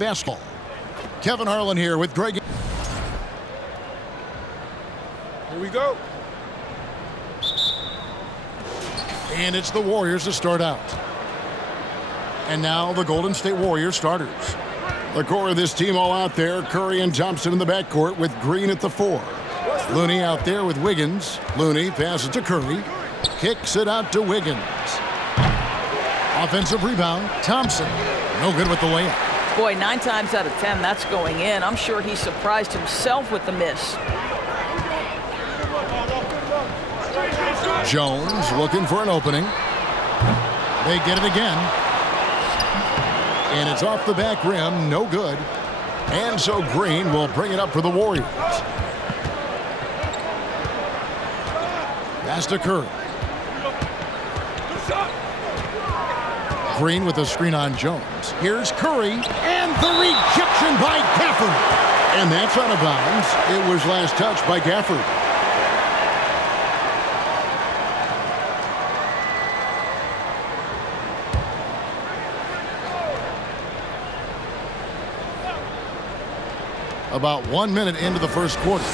basketball. Kevin Harlan here with Greg. Here we go. And it's the Warriors to start out. And now the Golden State Warriors starters. The core of this team all out there. Curry and Thompson in the backcourt with Green at the 4. Looney out there with Wiggins. Looney passes to Curry. Kicks it out to Wiggins. Offensive rebound. Thompson. No good with the layup. Boy, 9 times out of 10, that's going in. I'm sure he surprised himself with the miss. Jones looking for an opening. They get it again. And it's off the back rim. No good. And so Green will bring it up for the Warriors. Pass to Curry. Green with a screen on Jones. Here's Curry. And the rejection by Gafford. And that's out of bounds. It was last touched by Gafford. About 1 minute into the first quarter.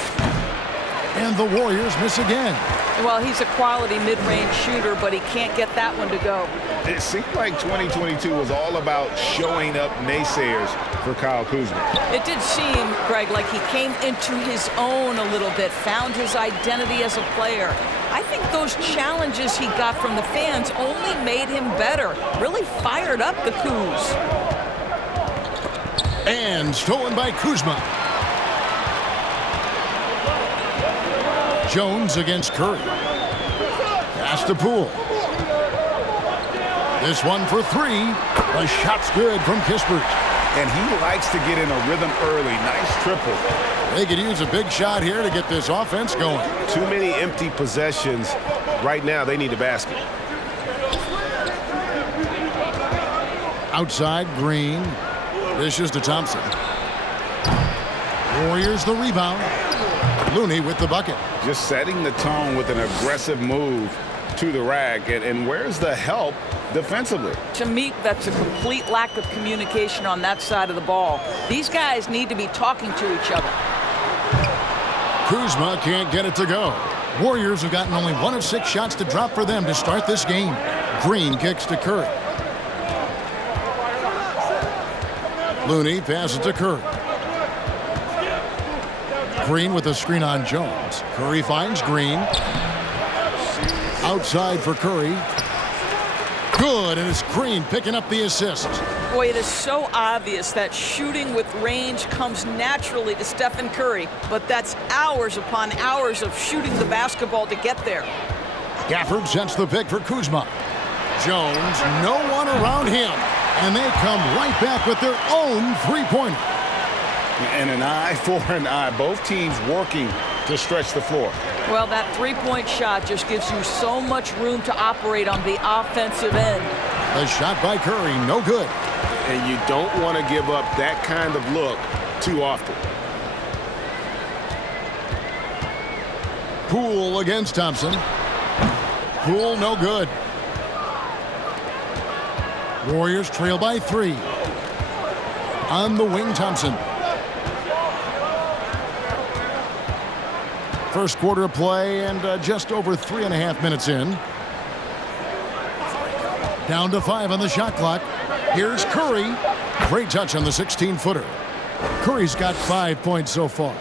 And the Warriors miss again. Well, he's a quality mid-range shooter, but he can't get that one to go. It seemed like 2022 was all about showing up naysayers for Kyle Kuzma. It did seem, Greg, like he came into his own a little bit, found his identity as a player. I think those challenges he got from the fans only made him better, really fired up the Kuz. And stolen by Kuzma. Jones against Curry. Pass to Poole. This one for 3. The shot's good from Kispert. And he likes to get in a rhythm early. Nice triple. They could use a big shot here to get this offense going. Too many empty possessions. Right now, they need a basket. Outside, Green. Dishes to Thompson. Warriors the rebound. Looney with the bucket. Just setting the tone with an aggressive move to the rack. And where's the help defensively? To me, that's a complete lack of communication on that side of the ball. These guys need to be talking to each other. Kuzma can't get it to go. Warriors have gotten only 1 of 6 shots to drop for them to start this game. Green kicks to Curry. Looney passes to Curry. Green with a screen on Jones. Curry finds Green. Outside for Curry. Good, and it's Green picking up the assist. Boy, it is so obvious that shooting with range comes naturally to Stephen Curry, but that's hours upon hours of shooting the basketball to get there. Gafford sends the pick for Kuzma. Jones, no one around him. And they come right back with their own three-pointer. And an eye for an eye. Both teams working to stretch the floor. Well, that three-point shot just gives you so much room to operate on the offensive end. The shot by Curry, no good. And you don't want to give up that kind of look too often. Poole against Thompson. Poole, no good. Warriors trail by 3. On the wing, Thompson. First quarter of play and just over 3.5 minutes in. Down to 5 on the shot clock. Here's Curry. Great touch on the 16-footer. Curry's got 5 points so far.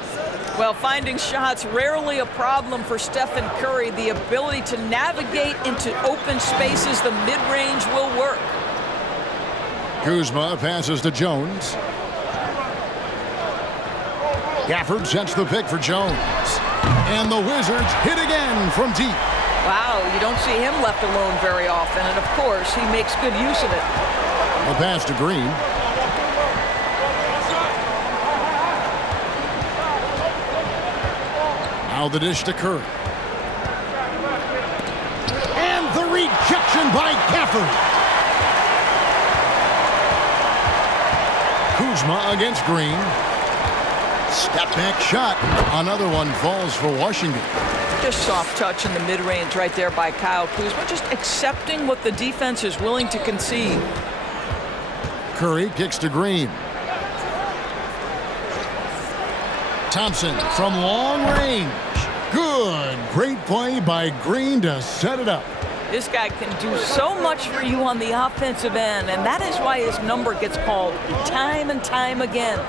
Well, finding shots rarely a problem for Stephen Curry. The ability to navigate into open spaces, the mid-range will work. Kuzma passes to Jones. Gafford sets the pick for Jones. And the Wizards hit again from deep. Wow, you don't see him left alone very often, and of course, he makes good use of it. A pass to Green. Now the dish to Curry. And the rejection by Gafford. Kuzma against Green. Step back shot. Another one falls for Washington. Just soft touch in the mid-range right there by Kyle Kuzma. Just accepting what the defense is willing to concede. Curry kicks to Green. Thompson from long range. Good. Great play by Green to set it up. This guy can do so much for you on the offensive end, and that is why his number gets called time and time again.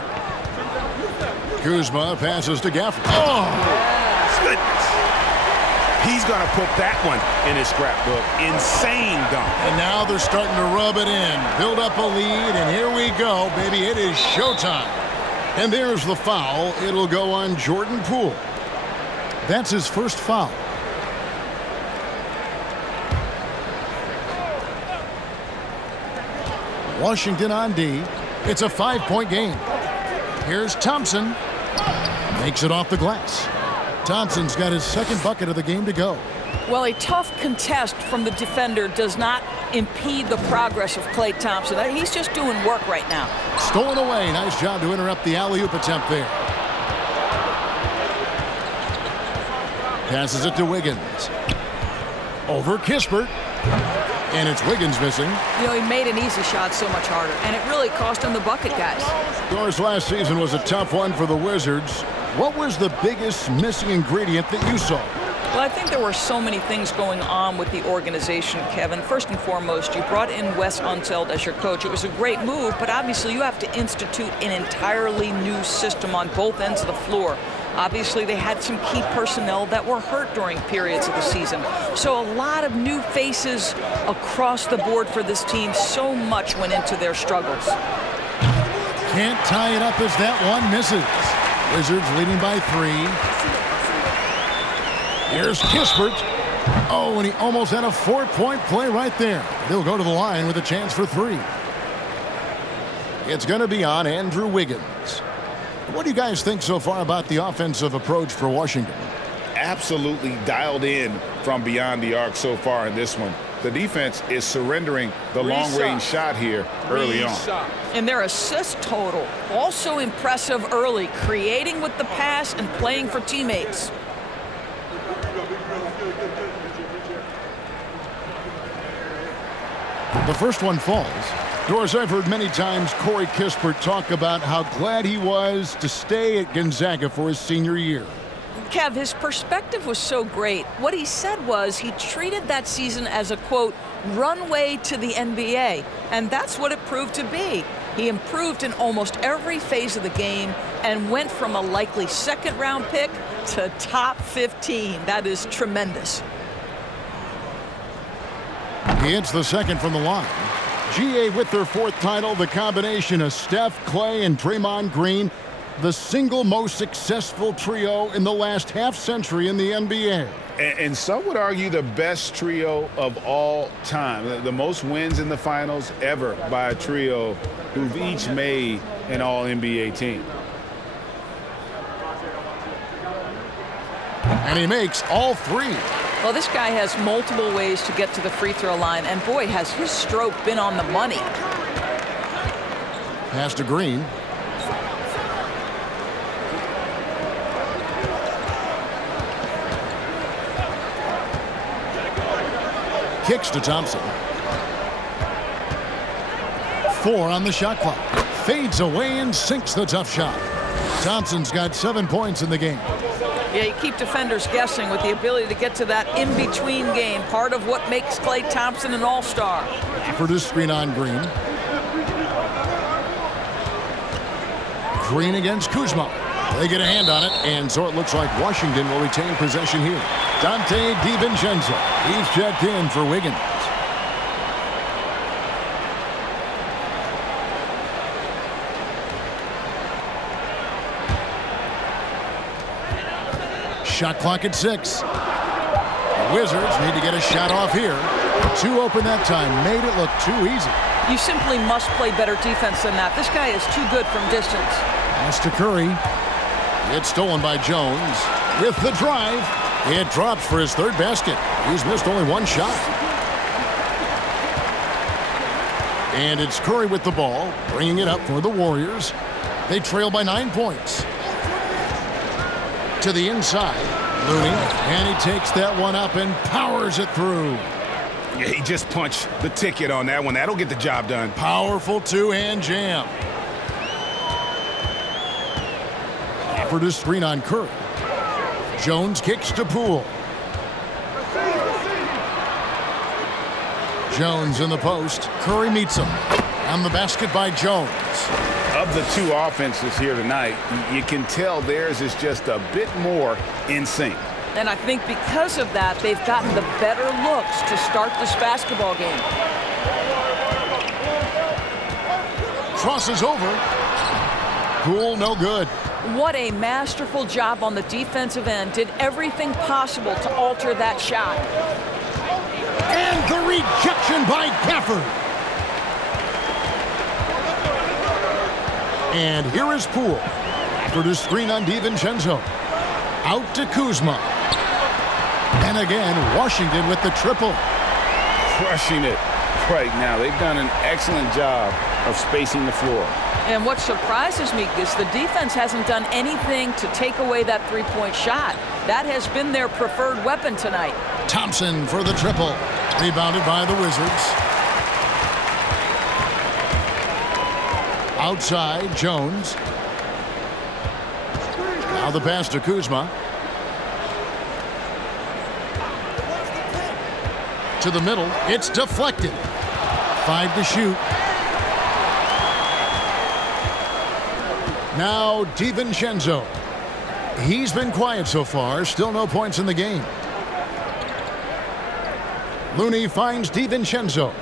Kuzma passes to Gafford. Oh! Goodness. He's going to put that one in his scrapbook. Insane dunk. And now they're starting to rub it in. Build up a lead, and here we go, baby. It is showtime. And there's the foul. It'll go on Jordan Poole. That's his first foul. Washington on D. It's a 5-point game. Here's Thompson. Makes it off the glass. Thompson's got his second bucket of the game to go. Well, a tough contest from the defender does not impede the progress of Klay Thompson. He's just doing work right now. Stolen away. Nice job to interrupt the alley-oop attempt there. Passes it to Wiggins. Over Kispert. And it's Wiggins missing. You know, he made an easy shot so much harder, and it really cost him the bucket, guys. Of course, last season was a tough one for the Wizards. What was the biggest missing ingredient that you saw? Well, I think there were so many things going on with the organization, Kevin. First and foremost, you brought in Wes Unseld as your coach. It was a great move, but obviously you have to institute an entirely new system on both ends of the floor. Obviously, they had some key personnel that were hurt during periods of the season. So a lot of new faces across the board for this team. So much went into their struggles. Can't tie it up as that one misses. Wizards leading by 3. Here's Kispert. Oh, and he almost had a 4-point play right there. They'll go to the line with a chance for 3. It's going to be on Andrew Wiggins. What do you guys think so far about the offensive approach for Washington? Absolutely dialed in from beyond the arc so far in this one. The defense is surrendering the long-range shot here early on. And their assist total, also impressive early, creating with the pass and playing for teammates. The first one falls. Doris, I've heard many times Corey Kispert talk about how glad he was to stay at Gonzaga for his senior year. Kev, his perspective was so great. What he said was he treated that season as a, quote, runway to the NBA. And that's what it proved to be. He improved in almost every phase of the game and went from a likely second-round pick to top 15. That is tremendous. He hits the second from the line. GA with their 4th title, the combination of Steph, Klay, and Draymond Green, the single most successful trio in the last half-century in the NBA. And some would argue the best trio of all time. The most wins in the finals ever by a trio who've each made an all-NBA team. And he makes all 3. Well, this guy has multiple ways to get to the free throw line, and boy, has his stroke been on the money. Pass to Green. Kicks to Thompson. 4 on the shot clock. Fades away and sinks the tough shot. Thompson's got 7 points in the game. Yeah, you keep defenders guessing with the ability to get to that in-between game, part of what makes Klay Thompson an all-star. For this screen on Green. Green against Kuzma. They get a hand on it, and so it looks like Washington will retain possession here. Dante DiVincenzo. He's checked in for Wiggins. Shot clock at 6. The Wizards need to get a shot off here. 2 open that time. Made it look too easy. You simply must play better defense than that. This guy is too good from distance. Pass to Curry. It's stolen by Jones. With the drive, it drops for his 3rd basket. He's missed only 1 shot. And it's Curry with the ball, bringing it up for the Warriors. They trail by 9 points. To the inside, Looney, and he takes that one up and powers it through. Yeah, he just punched the ticket on that one. That'll get the job done. Powerful 2-hand jam. Offered a screen on Curry. Jones kicks to Poole. Jones in the post. Curry meets him. On the basket by Jones. Of the two offenses here tonight, you can tell theirs is just a bit more in sync. And I think because of that, they've gotten the better looks to start this basketball game. Crosses over. Poole, no good. What a masterful job on the defensive end. Did everything possible to alter that shot. And the rejection by Gafford. And here is Poole. After the screen on DiVincenzo. Out to Kuzma. And again, Washington with the triple. Crushing it right now. They've done an excellent job of spacing the floor. And what surprises me is the defense hasn't done anything to take away that three-point shot. That has been their preferred weapon tonight. Thompson for the triple. Rebounded by the Wizards. Outside, Jones. Now the pass to Kuzma. To the middle. It's deflected. 5 to shoot. Now DiVincenzo. He's been quiet so far. Still no points in the game. Looney finds DiVincenzo.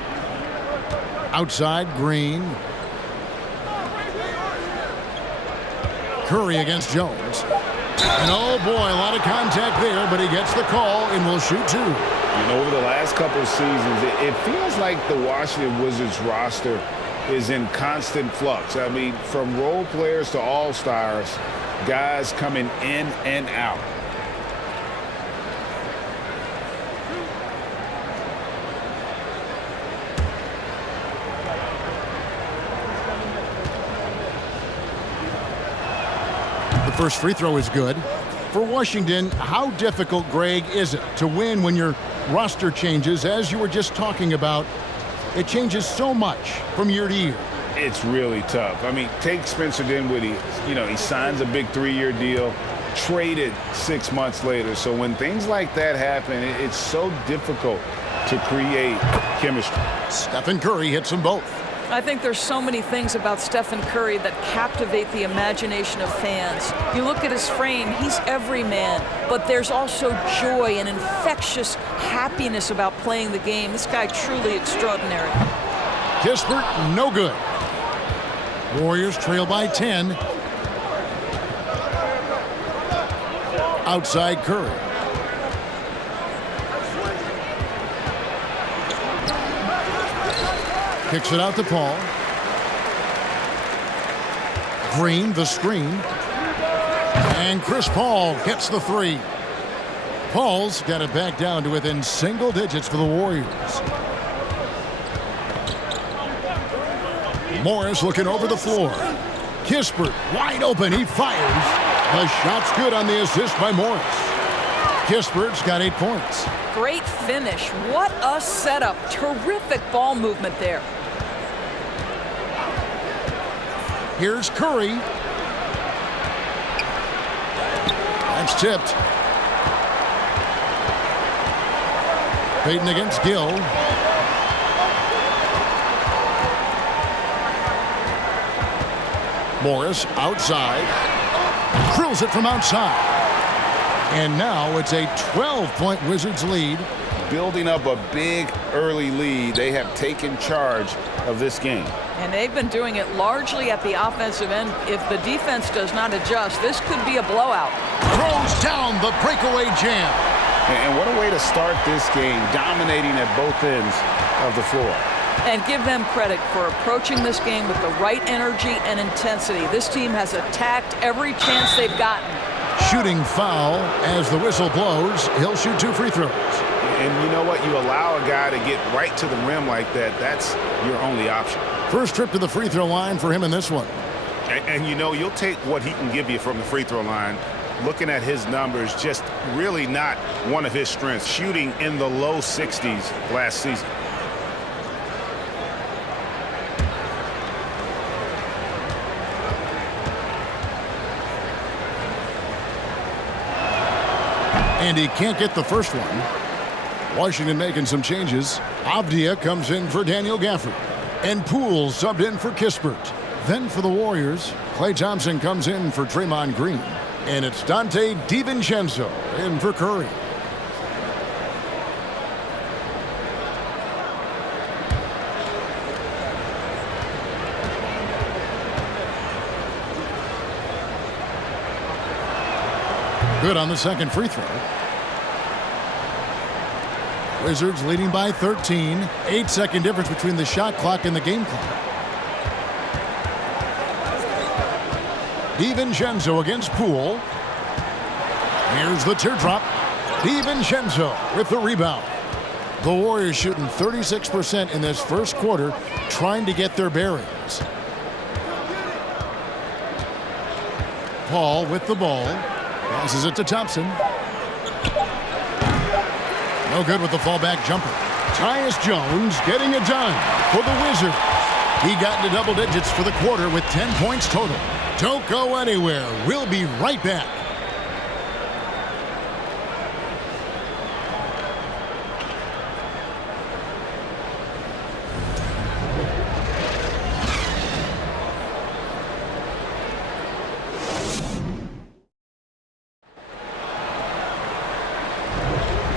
Outside, Green. Curry against Jones. And oh boy, a lot of contact there, but he gets the call and will shoot two. You know, over the last couple of seasons, it feels like the Washington Wizards roster is in constant flux. I mean, from role players to all-stars, guys coming in and out. The first free throw is good. For Washington, how difficult, Greg, is it to win when your roster changes, as you were just talking about? It changes so much from year to year. It's really tough. I mean, take Spencer Dinwiddie. You know, he signs a big 3-year deal, traded 6 months later. So when things like that happen, it's so difficult to create chemistry. Stephen Curry hits them both. I think there's so many things about Stephen Curry that captivate the imagination of fans. You look at his frame, he's every man, but there's also joy and infectious happiness about playing the game. This guy truly extraordinary. Kispert, no good. Warriors trail by 10. Outside Curry. Kicks it out to Paul. Green, the screen. And Chris Paul gets the three. Paul's got it back down to within single digits for the Warriors. Morris looking over the floor. Kispert wide open. He fires. The shot's good on the assist by Morris. Kispert's got 8 points. Great finish. What a setup. Terrific ball movement there. Here's Curry. That's tipped. Payton against Gill. Morris outside. Drills it from outside. And now it's a 12-point Wizards lead. Building up a big early lead, they have taken charge of this game. And they've been doing it largely at the offensive end. If the defense does not adjust, this could be a blowout. Throws down the breakaway jam. And what a way to start this game, dominating at both ends of the floor. And give them credit for approaching this game with the right energy and intensity. This team has attacked every chance they've gotten. Shooting foul as the whistle blows. He'll shoot 2 free throws. And you know what? You allow a guy to get right to the rim like that, that's your only option. First trip to the free throw line for him in this one. And you know, you'll take what he can give you from the free throw line. Looking at his numbers, just really not one of his strengths. Shooting in the low 60s last season. And he can't get the first one. Washington making some changes. Avdia comes in for Daniel Gafford. And Poole subbed in for Kispert. Then for the Warriors, Klay Thompson comes in for Draymond Green. And it's Dante DiVincenzo in for Curry. Good on the second free throw. Wizards leading by 13. 8-second difference between the shot clock and the game clock. DiVincenzo against Poole. Here's the teardrop. DiVincenzo with the rebound. The Warriors shooting 36% in this first quarter, trying to get their bearings. Paul with the ball. Passes it to Thompson. No good with the fallback jumper. Tyus Jones getting it done for the Wizards. He got into double digits for the quarter with 10 points total. Don't go anywhere. We'll be right back.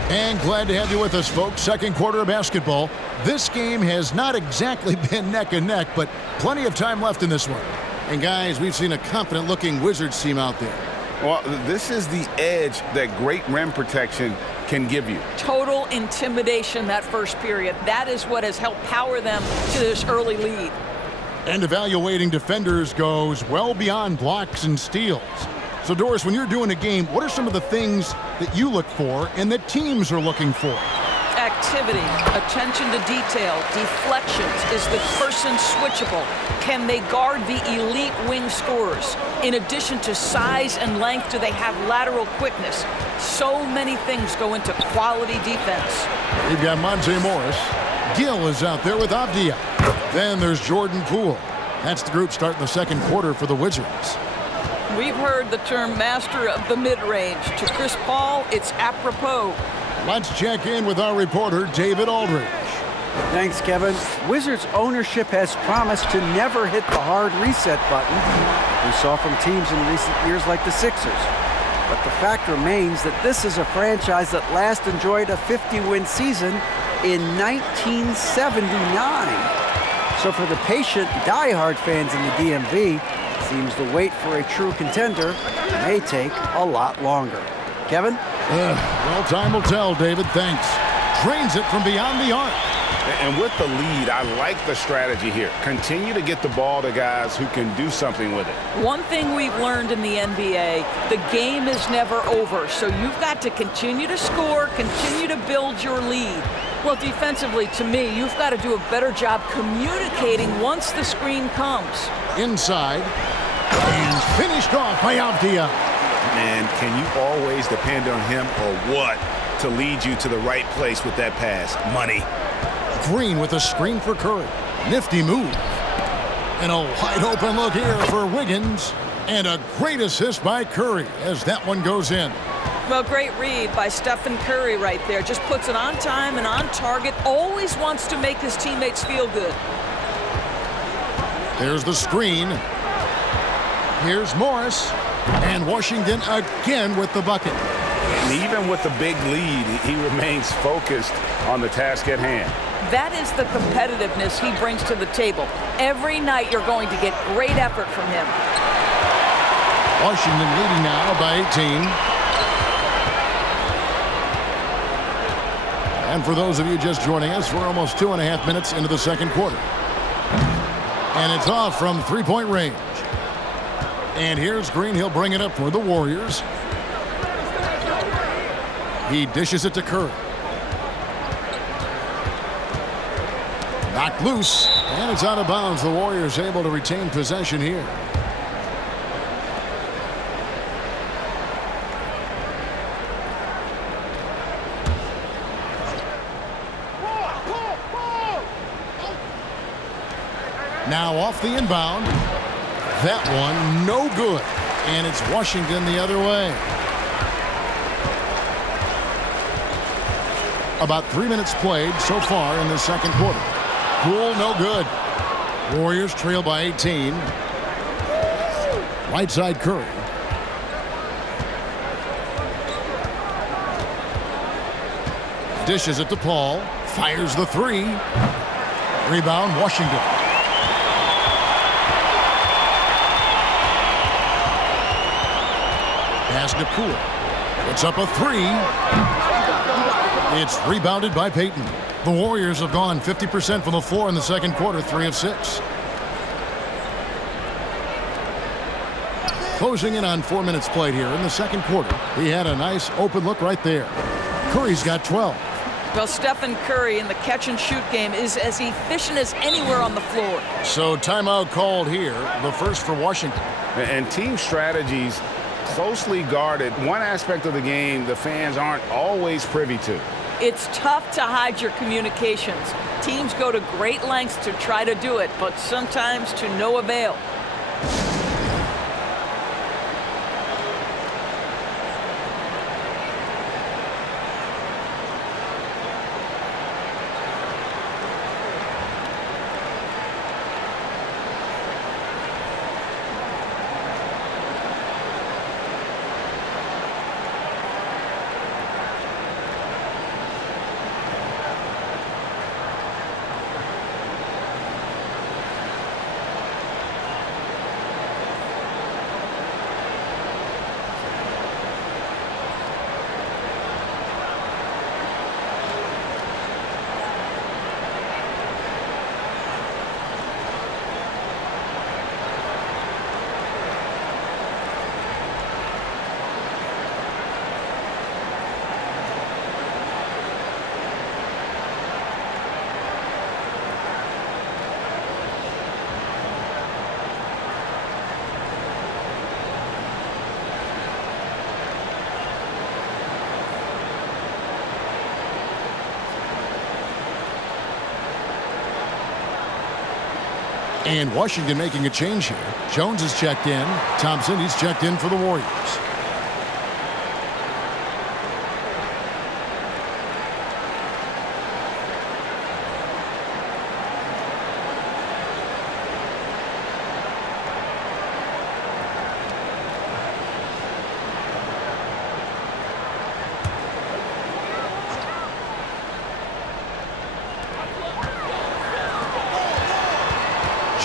And glad to have you with us, folks. Second quarter of basketball. This game has not exactly been neck and neck, but plenty of time left in this one. And guys, we've seen a confident-looking Wizards team out there. Well, this is the edge that great rim protection can give you. Total intimidation that first period. That is what has helped power them to this early lead. And evaluating defenders goes well beyond blocks and steals. So, Doris, when you're doing a game, what are some of the things that you look for and that teams are looking for? Activity, attention to detail, deflections. Is the person switchable? Can they guard the elite wing scorers? In addition to size and length, do they have lateral quickness? So many things go into quality defense. We've got Monte Morris. Gill is out there with Avdia. Then there's Jordan Poole. That's the group starting the second quarter for the Wizards. We've heard the term master of the mid-range. To Chris Paul, it's apropos. Let's check in with our reporter, David Aldridge. Thanks, Kevin. Wizards ownership has promised to never hit the hard reset button we saw from teams in recent years like the Sixers. But the fact remains that this is a franchise that last enjoyed a 50-win season in 1979. So for the patient, diehard fans in the DMV, seems the wait for a true contender may take a lot longer. Kevin? Well, time will tell, David. Thanks. Drains it from beyond the arc. And with the lead, I like the strategy here. Continue to get the ball to guys who can do something with it. One thing we've learned in the NBA, the game is never over. So you've got to continue to score, continue to build your lead. Well, defensively, to me, you've got to do a better job communicating once the screen comes. Inside. And finished off by Avdia. Man, can you always depend on him or what to lead you to the right place with that pass? Money. Green with a screen for Curry. Nifty move. And a wide open look here for Wiggins. And a great assist by Curry as that one goes in. Well, great read by Stephen Curry right there. Just puts it on time and on target. Always wants to make his teammates feel good. There's the screen. Here's Morris. And Washington again with the bucket. And even with the big lead, he remains focused on the task at hand. That is the competitiveness he brings to the table. Every night you're going to get great effort from him. Washington leading now by 18. And for those of you just joining us, we're almost 2.5 minutes into the second quarter. And it's off from three-point range. And here's Green. He'll bring it up for the Warriors. He dishes it to Curry. Knocked loose. And it's out of bounds. The Warriors able to retain possession here. Now off the inbound. That one no good. And it's Washington the other way. About 3 minutes played so far in the second quarter. Poole, no good. Warriors trail by 18. Right side Curry. Dishes it to Paul. Fires the three. Rebound, Washington. Pass to Poole. It's up a three. It's rebounded by Payton. The Warriors have gone 50% from the floor in the second quarter, 3 of 6. Closing in on 4 minutes played here in the second quarter. He had a nice open look right there. Curry's got 12. Well, Stephen Curry in the catch-and-shoot game is as efficient as anywhere on the floor. So timeout called here, the first for Washington. And team strategies closely guarded. One aspect of the game the fans aren't always privy to. It's tough to hide your communications. Teams go to great lengths to try to do it, but sometimes to no avail. And Washington making a change here. Jones is checked in. Thompson, he's checked in for the Warriors.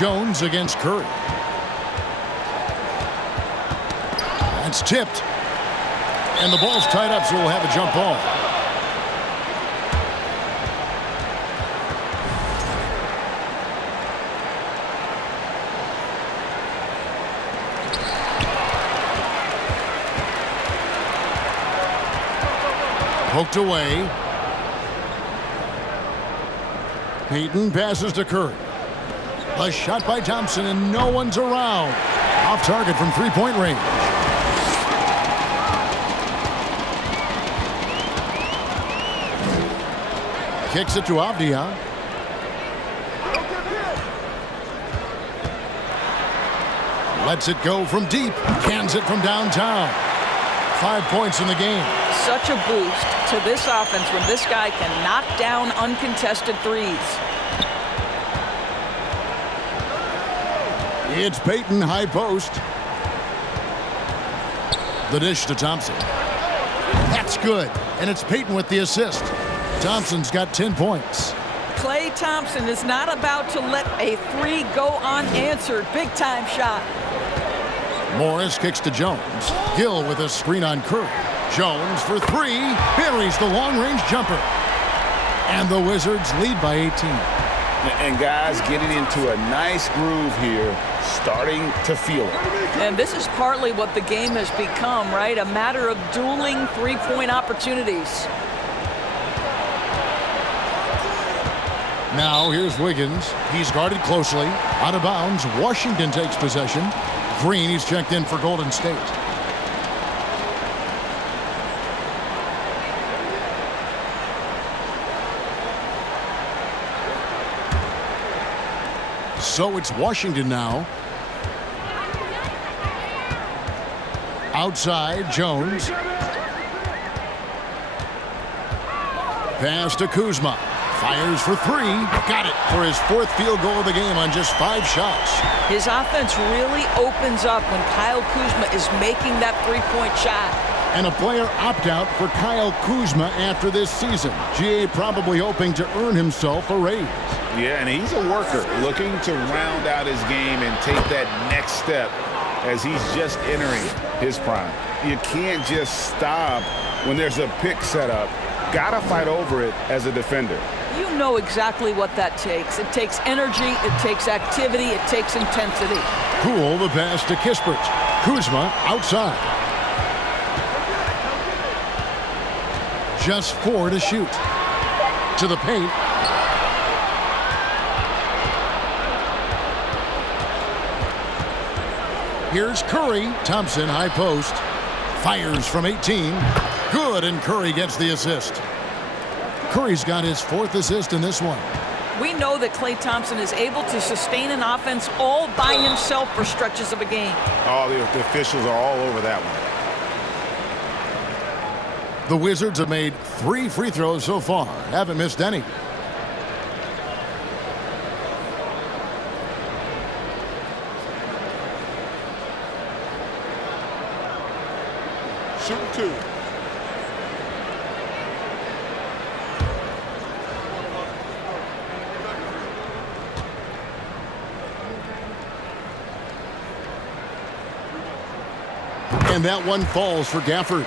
Jones against Curry. That's tipped. And the ball's tied up, so we'll have a jump ball. Poked away. Payton passes to Curry. A shot by Thompson, and no one's around. Off target from three-point range. Kicks it to Avdia. Lets it go from deep. Cans it from downtown. 5 points in the game. Such a boost to this offense when this guy can knock down uncontested threes. It's Payton, high post. The dish to Thompson. That's good. And it's Payton with the assist. Thompson's got 10 points. Klay Thompson is not about to let a three go unanswered. Big-time shot. Morris kicks to Jones. Gill with a screen on Curry. Jones for three. Buries the long-range jumper. And the Wizards lead by 18. And guys getting into a nice groove here, starting to feel it. And this is partly what the game has become, right? A matter of dueling three-point opportunities. Now here's Wiggins. He's guarded closely. Out of bounds. Washington takes possession. Green, he's checked in for Golden State. So it's Washington now. Outside, Jones. Pass to Kuzma. Fires for three. Got it for his fourth field goal of the game on just 5 shots. His offense really opens up when Kyle Kuzma is making that three-point shot. And a player opt-out for Kyle Kuzma after this season. GA probably hoping to earn himself a raise. Yeah, and he's a worker, looking to round out his game and take that next step as he's just entering his prime. You can't just stop when there's a pick set up. Gotta fight over it as a defender. You know exactly what that takes. It takes energy, it takes activity, it takes intensity. Poole the pass to Kispert. Kuzma outside. Just 4 to shoot. To the paint. Here's Curry. Thompson, high post. Fires from 18. Good, and Curry gets the assist. Curry's got his 4th assist in this one. We know that Klay Thompson is able to sustain an offense all by himself for stretches of a game. Oh, the officials are all over that one. The Wizards have made 3 free throws so far. Haven't missed any. Shoot 2. And that one falls for Gafford.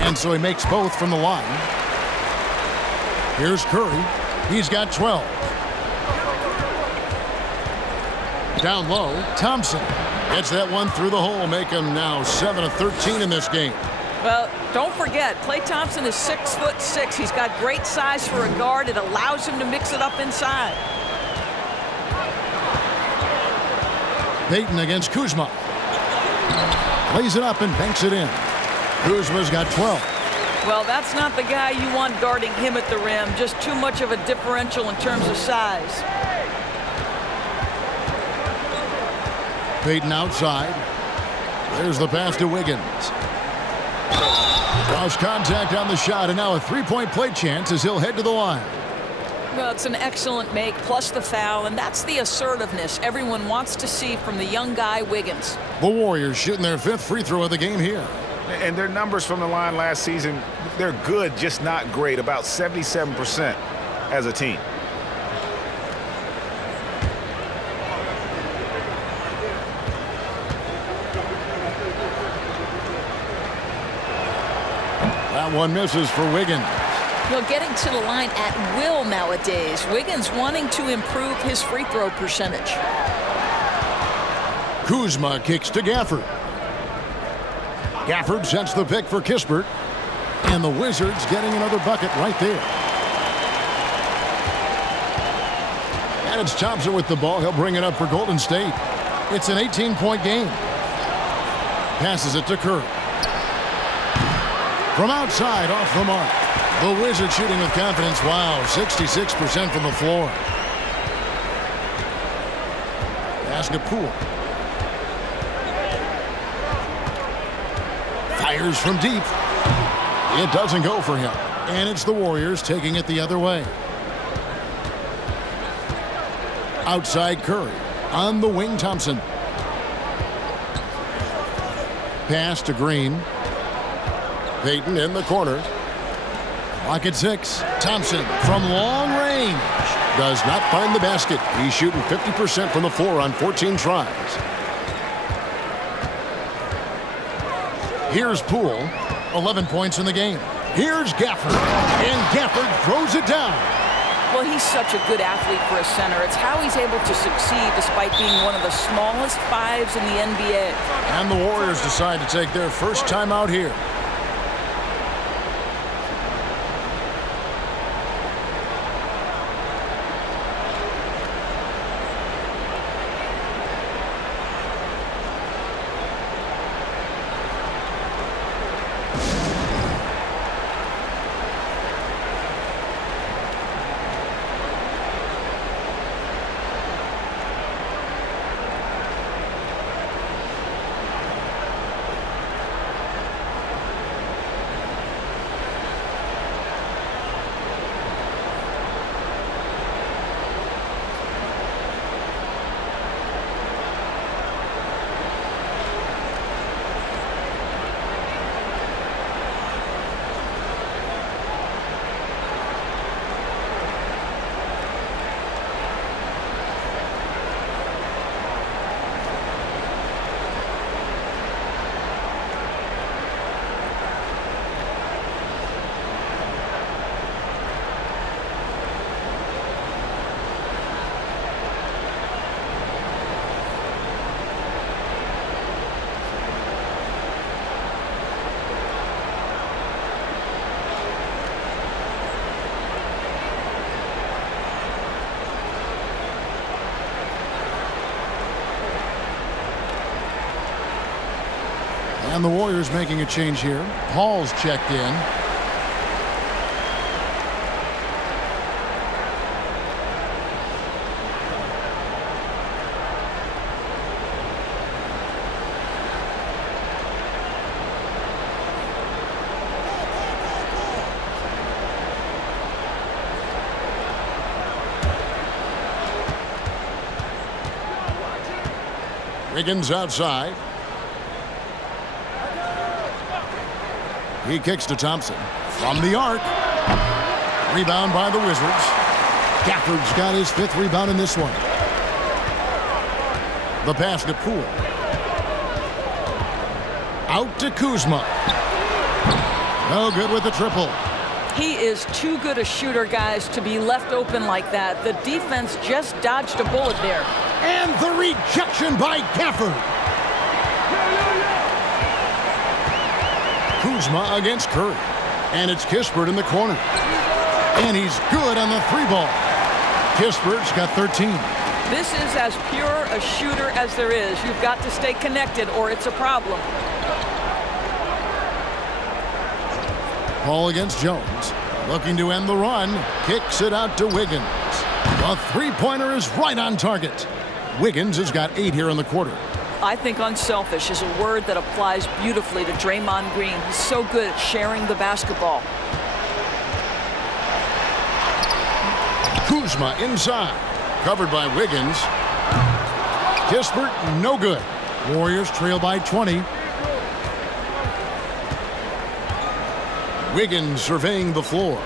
And so he makes both from the line. Here's Curry. He's got 12. Down low, Thompson gets that one through the hole, make him now 7 of 13 in this game. Well, don't forget, Klay Thompson is 6'6". He's got great size for a guard. It allows him to mix it up inside. Payton against Kuzma. Lays it up and banks it in. Kuzma's got 12. Well, that's not the guy you want guarding him at the rim. Just too much of a differential in terms of size. Payton outside. There's the pass to Wiggins. Lost contact on the shot, and now a three-point play chance as he'll head to the line. Well, it's an excellent make, plus the foul, and that's the assertiveness everyone wants to see from the young guy, Wiggins. The Warriors shooting their 5th free throw of the game here. And their numbers from the line last season, they're good, just not great, about 77% as a team. That one misses for Wiggins. Well, getting to the line at will nowadays. Wiggins wanting to improve his free throw percentage. Kuzma kicks to Gafford. Gafford sets the pick for Kispert. And the Wizards getting another bucket right there. And it's Thompson with the ball. He'll bring it up for Golden State. It's an 18-point game. Passes it to Curry. From outside, off the mark. The Wizards shooting with confidence. Wow, 66% from the floor. Pass to Poole. Fires from deep. It doesn't go for him. And it's the Warriors taking it the other way. Outside Curry. On the wing, Thompson. Pass to Green. Payton in the corner. Clock at 6. Thompson from long range. Does not find the basket. He's shooting 50% from the floor on 14 tries. Here's Poole. 11 points in the game. Here's Gafford. And Gafford throws it down. Well, he's such a good athlete for a center. It's how he's able to succeed despite being one of the smallest fives in the NBA. And the Warriors decide to take their first time out here. And the Warriors making a change here. Paul's checked in. Wiggins outside. He kicks to Thompson from the arc. Rebound by the Wizards. Gafford's got his 5th rebound in this one. The pass to Poole. Out to Kuzma. No good with the triple. He is too good a shooter, guys, to be left open like that. The defense just dodged a bullet there. And the rejection by Gafford. Kuzma against Curry. And it's Kispert in the corner. And he's good on the 3-ball. Kispert's got 13. This is as pure a shooter as there is. You've got to stay connected or it's a problem. Paul against Jones. Looking to end the run. Kicks it out to Wiggins. The 3-pointer is right on target. Wiggins has got 8 here in the quarter. I think unselfish is a word that applies beautifully to Draymond Green. He's so good at sharing the basketball. Kuzma inside. Covered by Wiggins. Kispert, no good. Warriors trail by 20. Wiggins surveying the floor.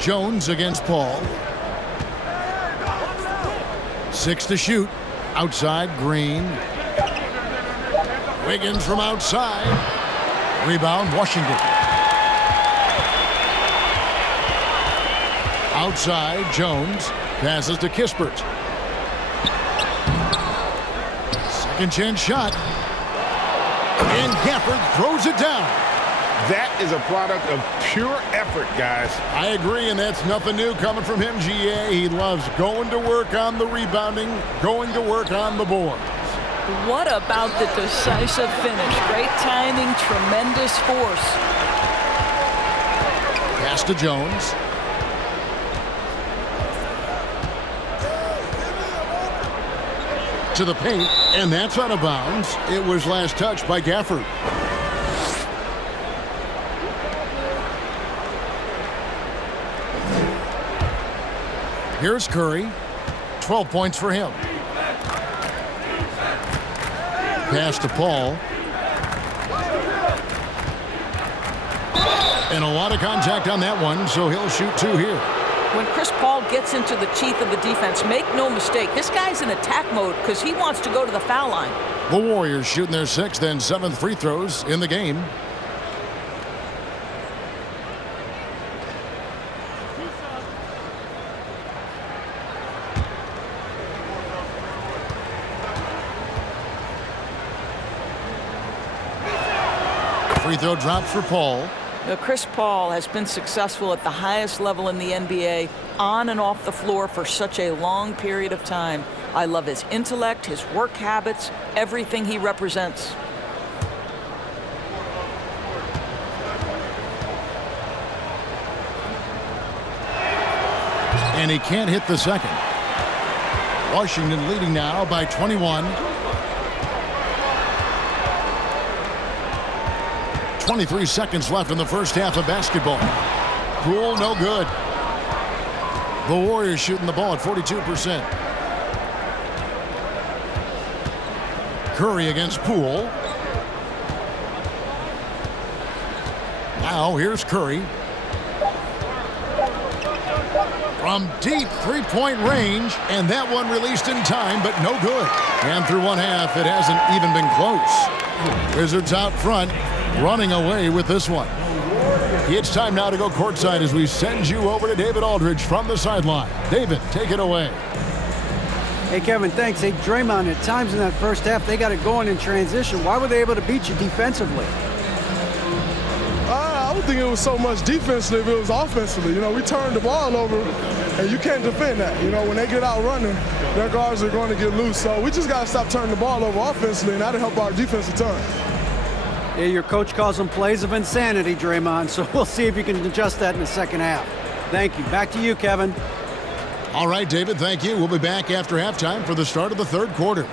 Jones against Paul. 6 to shoot. Outside, Green. Wiggins from outside. Rebound, Washington. Outside, Jones. Passes to Kispert. Second chance shot. And Gafford throws it down. That is a product of pure effort, guys. I agree, and that's nothing new coming from him, GA. He loves going to work on the rebounding, going to work on the boards. What about the decisive finish? Great timing, tremendous force. Pass to Jones. To the paint, and that's out of bounds. It was last touched by Gafford. Here's Curry. 12 points for him. Pass to Paul. And a lot of contact on that one, so he'll shoot 2 here. When Chris Paul gets into the teeth of the defense, make no mistake, this guy's in attack mode because he wants to go to the foul line. The Warriors shooting their 6th and 7th free throws in the game. Free throw drops for Paul. Now, Chris Paul has been successful at the highest level in the NBA, on and off the floor for such a long period of time. I love his intellect, his work habits, everything he represents. And he can't hit the second. Washington leading now by 21. 23 seconds left in the first half of basketball. Poole, no good. The Warriors shooting the ball at 42%. Curry against Poole. Now here's Curry. From deep 3-point range, and that one released in time, but no good. And through one half, it hasn't even been close. Wizards out front, running away with this one. It's time now to go courtside as we send you over to David Aldridge from the sideline. David, take it away. Hey, Kevin, thanks. Hey, Draymond, at times in that first half, they got it going in transition. Why were they able to beat you defensively? I don't think it was so much defensively, it was offensively. You know, we turned the ball over, and you can't defend that. You know, when they get out running, their guards are going to get loose. So we just got to stop turning the ball over offensively, and that'll help our defensive turn. Yeah, your coach calls them plays of insanity, Draymond, so we'll see if you can adjust that in the second half. Thank you. Back to you, Kevin. All right, David, thank you. We'll be back after halftime for the start of the third quarter.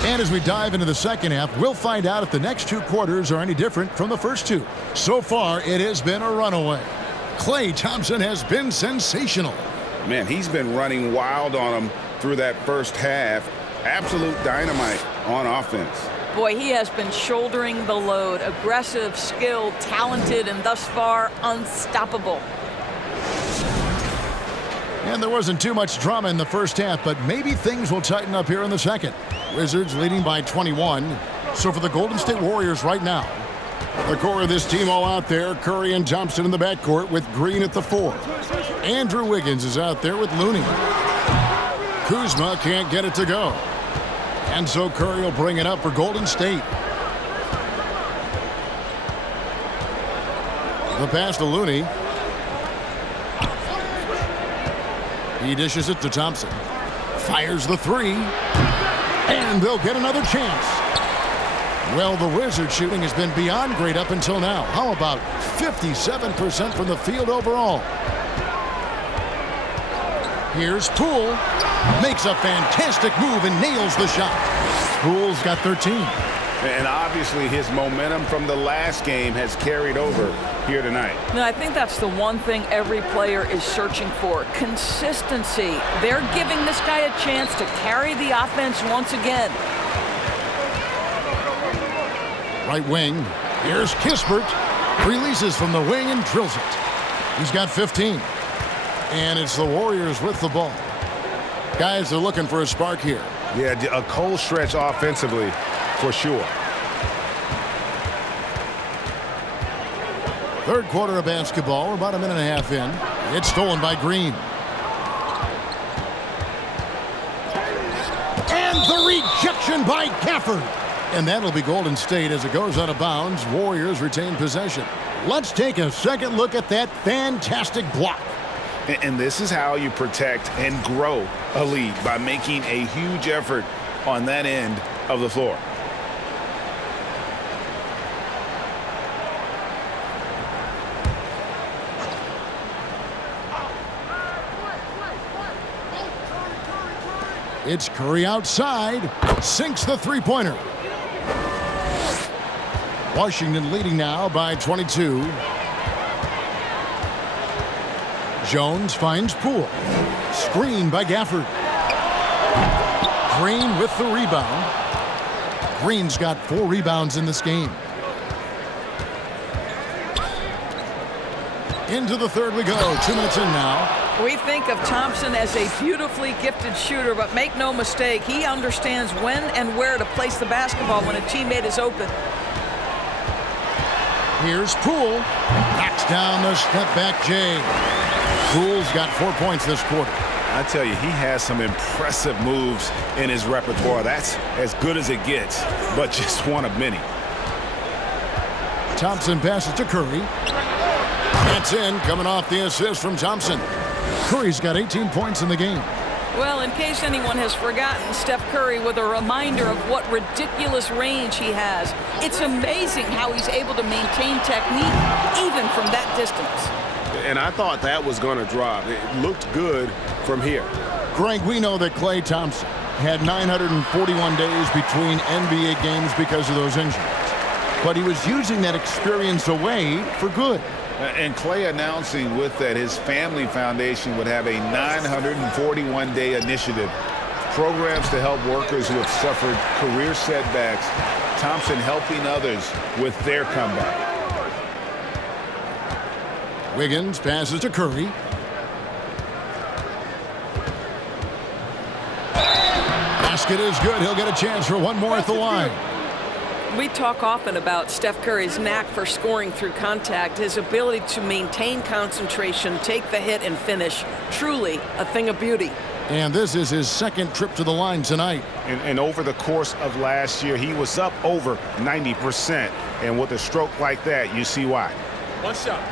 And as we dive into the second half, we'll find out if the next two quarters are any different from the first two. So far, it has been a runaway. Klay Thompson has been sensational. Man, he's been running wild on him through that first half. Absolute dynamite on offense. Boy, he has been shouldering the load. Aggressive, skilled, talented, and thus far, unstoppable. And there wasn't too much drama in the first half, but maybe things will tighten up here in the second. Wizards leading by 21. So for the Golden State Warriors right now, the core of this team all out there, Curry and Thompson in the backcourt with Green at the 4. Andrew Wiggins is out there with Looney. Kuzma can't get it to go. And so Curry will bring it up for Golden State. The pass to Looney. He dishes it to Thompson. Fires the 3. And they'll get another chance. Well, the Wizards shooting has been beyond great up until now. How about 57% from the field overall? Here's Poole. Makes a fantastic move and nails the shot. Poole's got 13. And obviously his momentum from the last game has carried over here tonight. No, I think that's the one thing every player is searching for. Consistency. They're giving this guy a chance to carry the offense once again. Right wing. Here's Kispert. Releases from the wing and drills it. He's got 15. And it's the Warriors with the ball. Guys are looking for a spark here. Yeah, a cold stretch offensively for sure. Third quarter of basketball. We're about a minute and a half in. It's stolen by Green. And the rejection by Gafford. And that'll be Golden State as it goes out of bounds. Warriors retain possession. Let's take a second look at that fantastic block. And this is how you protect and grow a lead, by making a huge effort on that end of the floor. It's Curry outside. Sinks the three-pointer. Washington leading now by 22. Jones finds Poole. Screen by Gafford. Green with the rebound. Green's got 4 rebounds in this game. Into the third we go. 2 minutes in now. We think of Thompson as a beautifully gifted shooter, but make no mistake, he understands when and where to place the basketball when a teammate is open. Here's Poole. Knocks down the step-back J. Poole's got 4 points this quarter. I tell you, he has some impressive moves in his repertoire. That's as good as it gets, but just one of many. Thompson passes to Curry. That's in, coming off the assist from Thompson. Curry's got 18 points in the game. Well, in case anyone has forgotten, Steph Curry with a reminder of what ridiculous range he has. It's amazing how he's able to maintain technique even from that distance. And I thought that was going to drop. It looked good from here. Greg, we know that Klay Thompson had 941 days between NBA games because of those injuries. But he was using that experience away for good. And Clay announcing with that his family foundation would have a 941-day initiative. Programs to help workers who have suffered career setbacks. Thompson helping others with their comeback. Wiggins passes to Curry. Basket is good. He'll get a chance for one more at the line. We talk often about Steph Curry's knack for scoring through contact, his ability to maintain concentration, take the hit, and finish. Truly a thing of beauty. And this is his second trip to the line tonight. And over the course of last year, he was up over 90%. And with a stroke like that, you see why. One shot.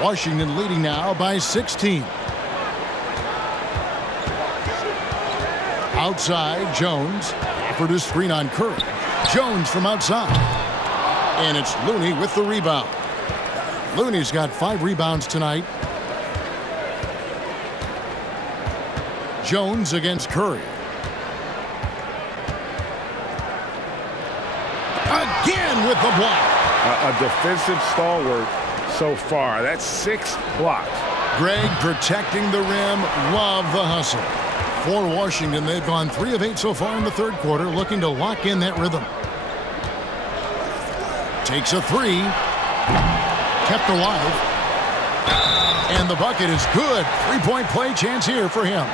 Washington leading now by 16. Outside, Jones. Offered a screen on Curry. Jones from outside. And it's Looney with the rebound. Looney's got 5 rebounds tonight. Jones against Curry. Again with the block. A defensive stalwart so far. That's 6 blocks. Greg protecting the rim. Love the hustle. For Washington, they've gone 3 of 8 so far in the third quarter, looking to lock in that rhythm. Takes a 3. Kept alive. And the bucket is good. 3-point play chance here for him.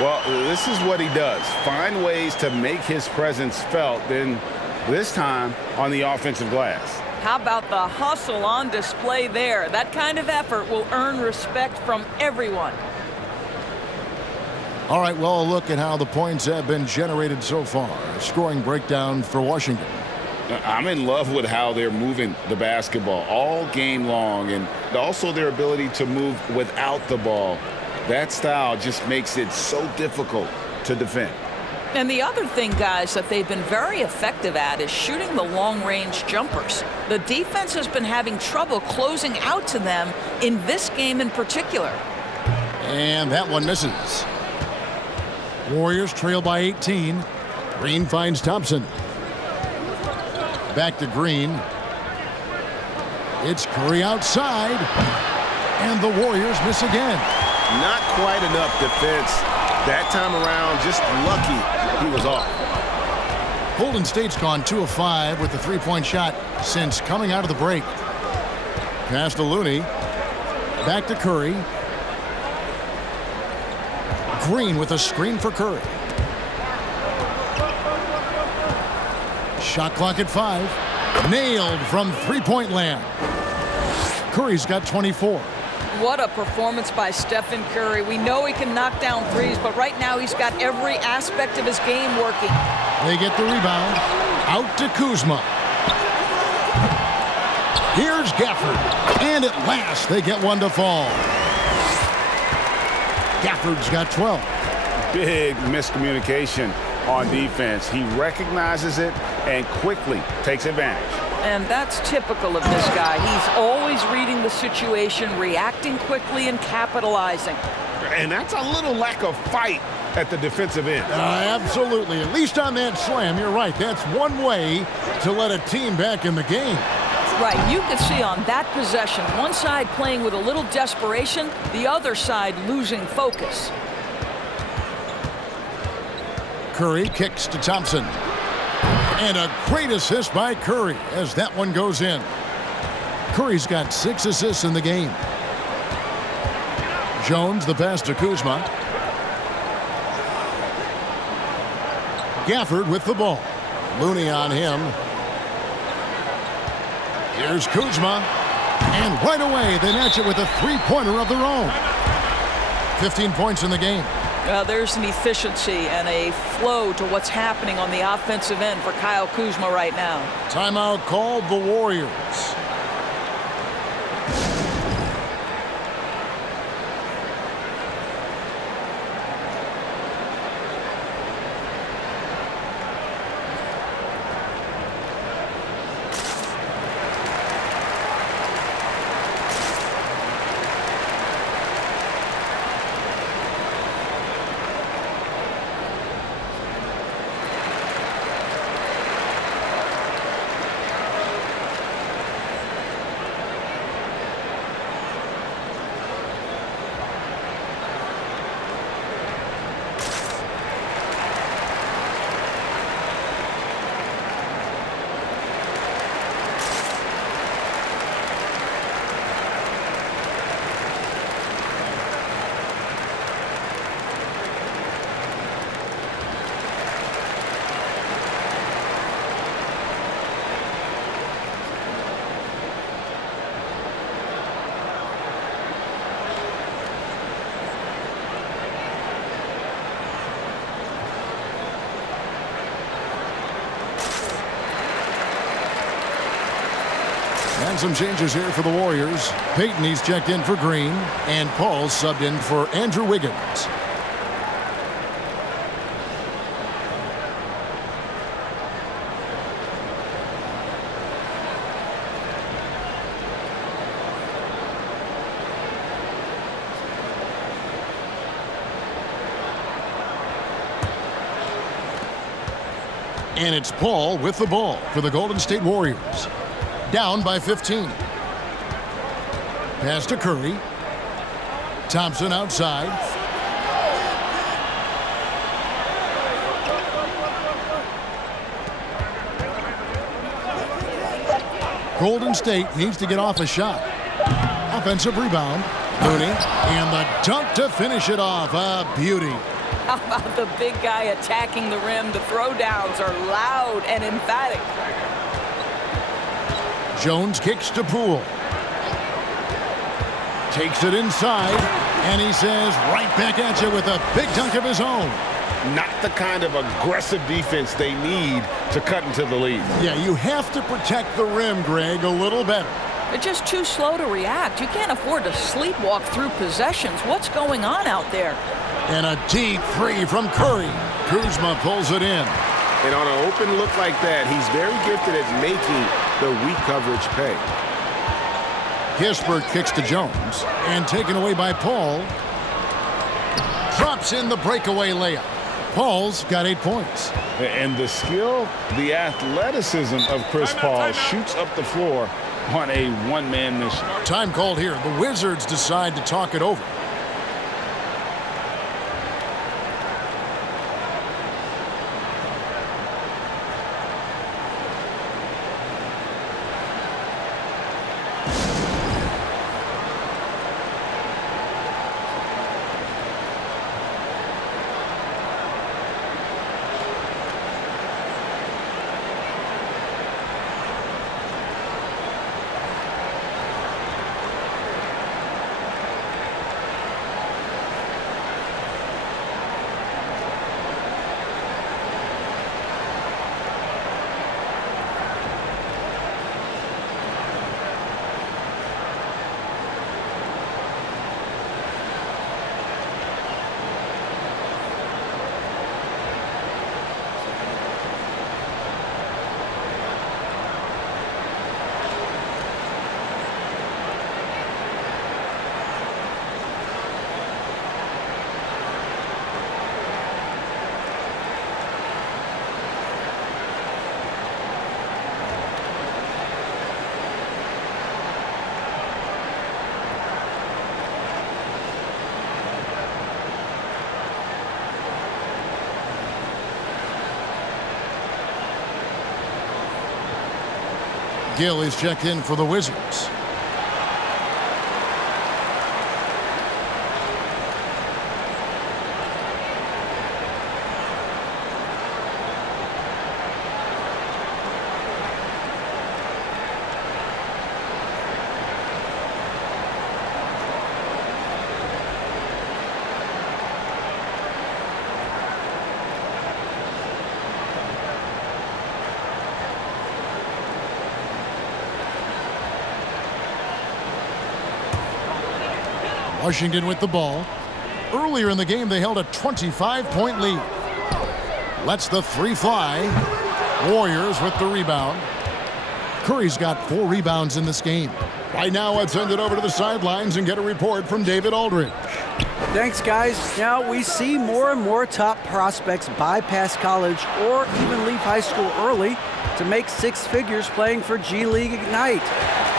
Well, this is what he does. Find ways to make his presence felt, then this time on the offensive glass. How about the hustle on display there? That kind of effort will earn respect from everyone. All right, well, a look at how the points have been generated so far. Scoring breakdown for Washington. I'm in love with how they're moving the basketball all game long, and also their ability to move without the ball. That style just makes it so difficult to defend. And the other thing, guys, that they've been very effective at is shooting the long-range jumpers. The defense has been having trouble closing out to them in this game in particular. And that one misses. Warriors trail by 18. Green finds Thompson. Back to Green. It's Curry outside. And the Warriors miss again. Not quite enough defense. That time around, just lucky he was off. Golden State's gone 2 of 5 with the 3-point shot since coming out of the break. Pass to Looney. Back to Curry. Green with a screen for Curry. Shot clock at 5. Nailed from 3-point land. Curry's got 24. What a performance by Stephen Curry. We know he can knock down threes, but right now he's got every aspect of his game working. They get the rebound. Out to Kuzma. Here's Gafford. And at last, they get one to fall. Gafford's got 12. Big miscommunication on defense. He recognizes it and quickly takes advantage. And that's typical of this guy. He's always reading the situation, reacting quickly, and capitalizing. And that's a little lack of fight at the defensive end. Absolutely. At least on that slam, you're right. That's one way to let a team back in the game. Right. You can see on that possession, one side playing with a little desperation, the other side losing focus. Curry kicks to Thompson. And a great assist by Curry as that one goes in. Curry's got 6 assists in the game. Jones, the pass to Kuzma. Gafford with the ball. Looney on him. Here's Kuzma. And right away, they match it with a 3-pointer of their own. 15 points in the game. There's an efficiency and a flow to what's happening on the offensive end for Kyle Kuzma right now. Timeout called the Warriors. some changes here for the Warriors. Payton, he's checked in for Green, and Paul subbed in for Andrew Wiggins. And it's Paul with the ball for the Golden State Warriors. Down by 15. Pass to Curry. Thompson outside. Golden State needs to get off a shot. Offensive rebound. Looney. And the dunk to finish it off. A beauty. How about the big guy attacking the rim? The throwdowns are loud and emphatic. Jones kicks to Poole. Takes it inside, and he says, right back at you with a big dunk of his own. Not the kind of aggressive defense they need to cut into the lead. Yeah, you have to protect the rim, Greg, a little better. They're just too slow to react. You can't afford to sleepwalk through possessions. What's going on out there? And a deep three from Curry. Kuzma pulls it in. And on an open look like that, he's very gifted at making the weak coverage pay. Kispert kicks to Jones, and taken away by Paul. Drops in the breakaway layup. Paul's got 8 points. And the skill, the athleticism of Chris Paul shoots up the floor on a one-man mission. Time called here. The Wizards decide to talk it over. Gill is checked in for the Wizards. Washington with the ball. Earlier in the game, they held a 25-point lead. Lets the three fly. Warriors with the rebound. Curry's got 4 rebounds in this game. Right now, let's send it over to the sidelines and get a report from David Aldridge. Thanks, guys. Now, we see more and more top prospects bypass college or even leave high school early to make 6 figures playing for G League Ignite.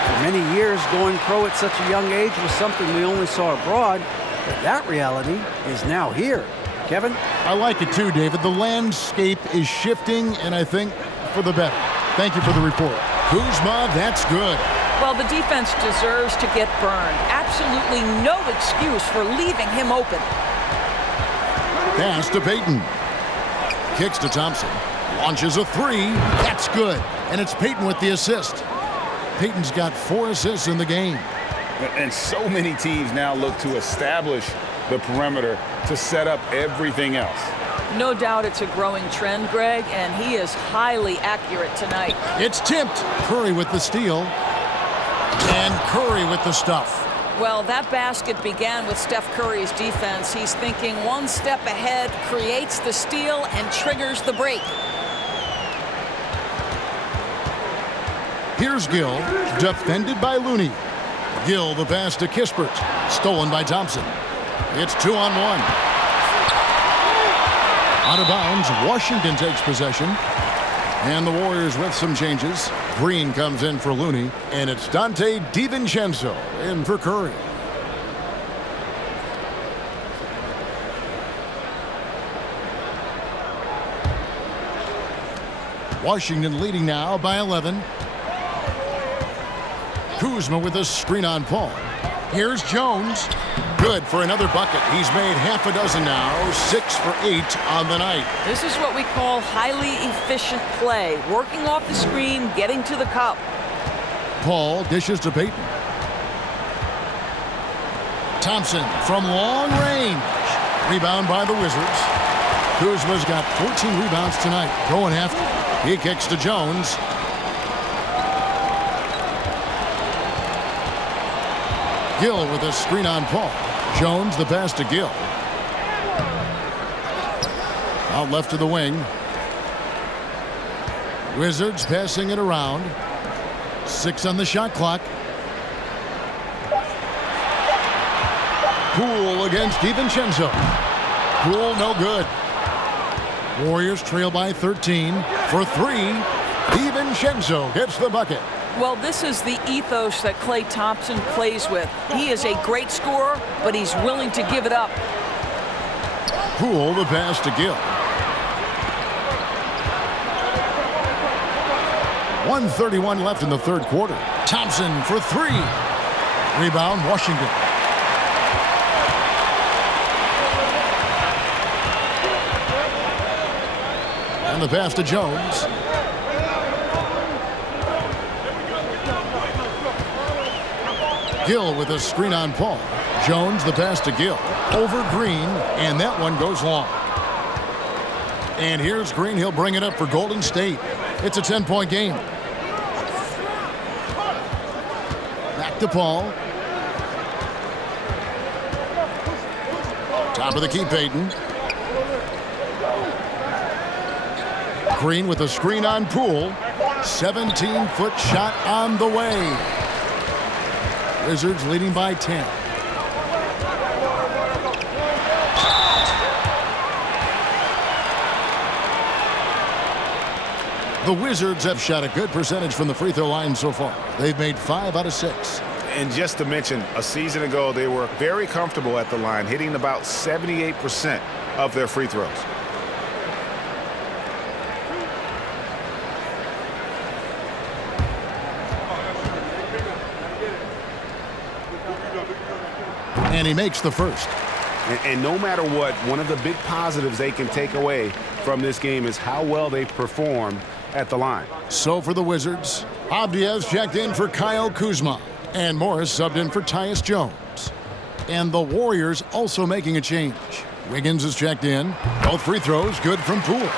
For many years, going pro at such a young age was something we only saw abroad, but that reality is now here. Kevin? I like it too, David. The landscape is shifting, and I think for the better. Thank you for the report. Kuzma, that's good. Well, the defense deserves to get burned. Absolutely no excuse for leaving him open. Pass to Payton. Kicks to Thompson. Launches a 3. That's good. And it's Payton with the assist. Payton's got 4 assists in the game. And so many teams now look to establish the perimeter to set up everything else. No doubt it's a growing trend, Greg, and he is highly accurate tonight. It's tipped. Curry with the steal. And Curry with the stuff. Well, that basket began with Steph Curry's defense. He's thinking one step ahead, creates the steal, and triggers the break. Here's Gill, defended by Looney. Gill, the pass to Kispert, stolen by Thompson. It's 2-on-1. Out of bounds, Washington takes possession. And the Warriors with some changes. Green comes in for Looney, and it's Dante DiVincenzo in for Curry. Washington leading now by 11. Kuzma with a screen on Paul. Here's Jones. Good for another bucket. He's made half a dozen now, 6 for 8 on the night. This is what we call highly efficient play. Working off the screen, getting to the cup. Paul dishes to Payton. Thompson from long range. Rebound by the Wizards. Kuzma's got 14 rebounds tonight. Going after. He kicks to Jones. Gill with a screen on Paul. Jones the pass to Gill. Out left to the wing. Wizards passing it around. 6 on the shot clock. Poole against DiVincenzo. Poole no good. Warriors trail by 13 for 3. DiVincenzo gets the bucket. Well, this is the ethos that Klay Thompson plays with. He is a great scorer, but he's willing to give it up. Poole the pass to Gill. 1:31 left in the third quarter. Thompson for 3. Rebound, Washington. And the pass to Jones. Gill with a screen on Paul. Jones the pass to Gill. Over Green, and that one goes long. And here's Green. He'll bring it up for Golden State. It's a 10-point game. Back to Paul. Top of the key, Payton. Green with a screen on Poole. 17-foot shot on the way. Wizards leading by 10. The Wizards have shot a good percentage from the free throw line so far. They've made 5 out of 6. And just to mention, a season ago, they were very comfortable at the line, hitting about 78% of their free throws. And he makes the first. And no matter what, one of the big positives they can take away from this game is how well they've performed at the line. So for the Wizards, Abdias checked in for Kyle Kuzma. And Morris subbed in for Tyus Jones. And the Warriors also making a change. Wiggins is checked in. Both free throws good from Poole.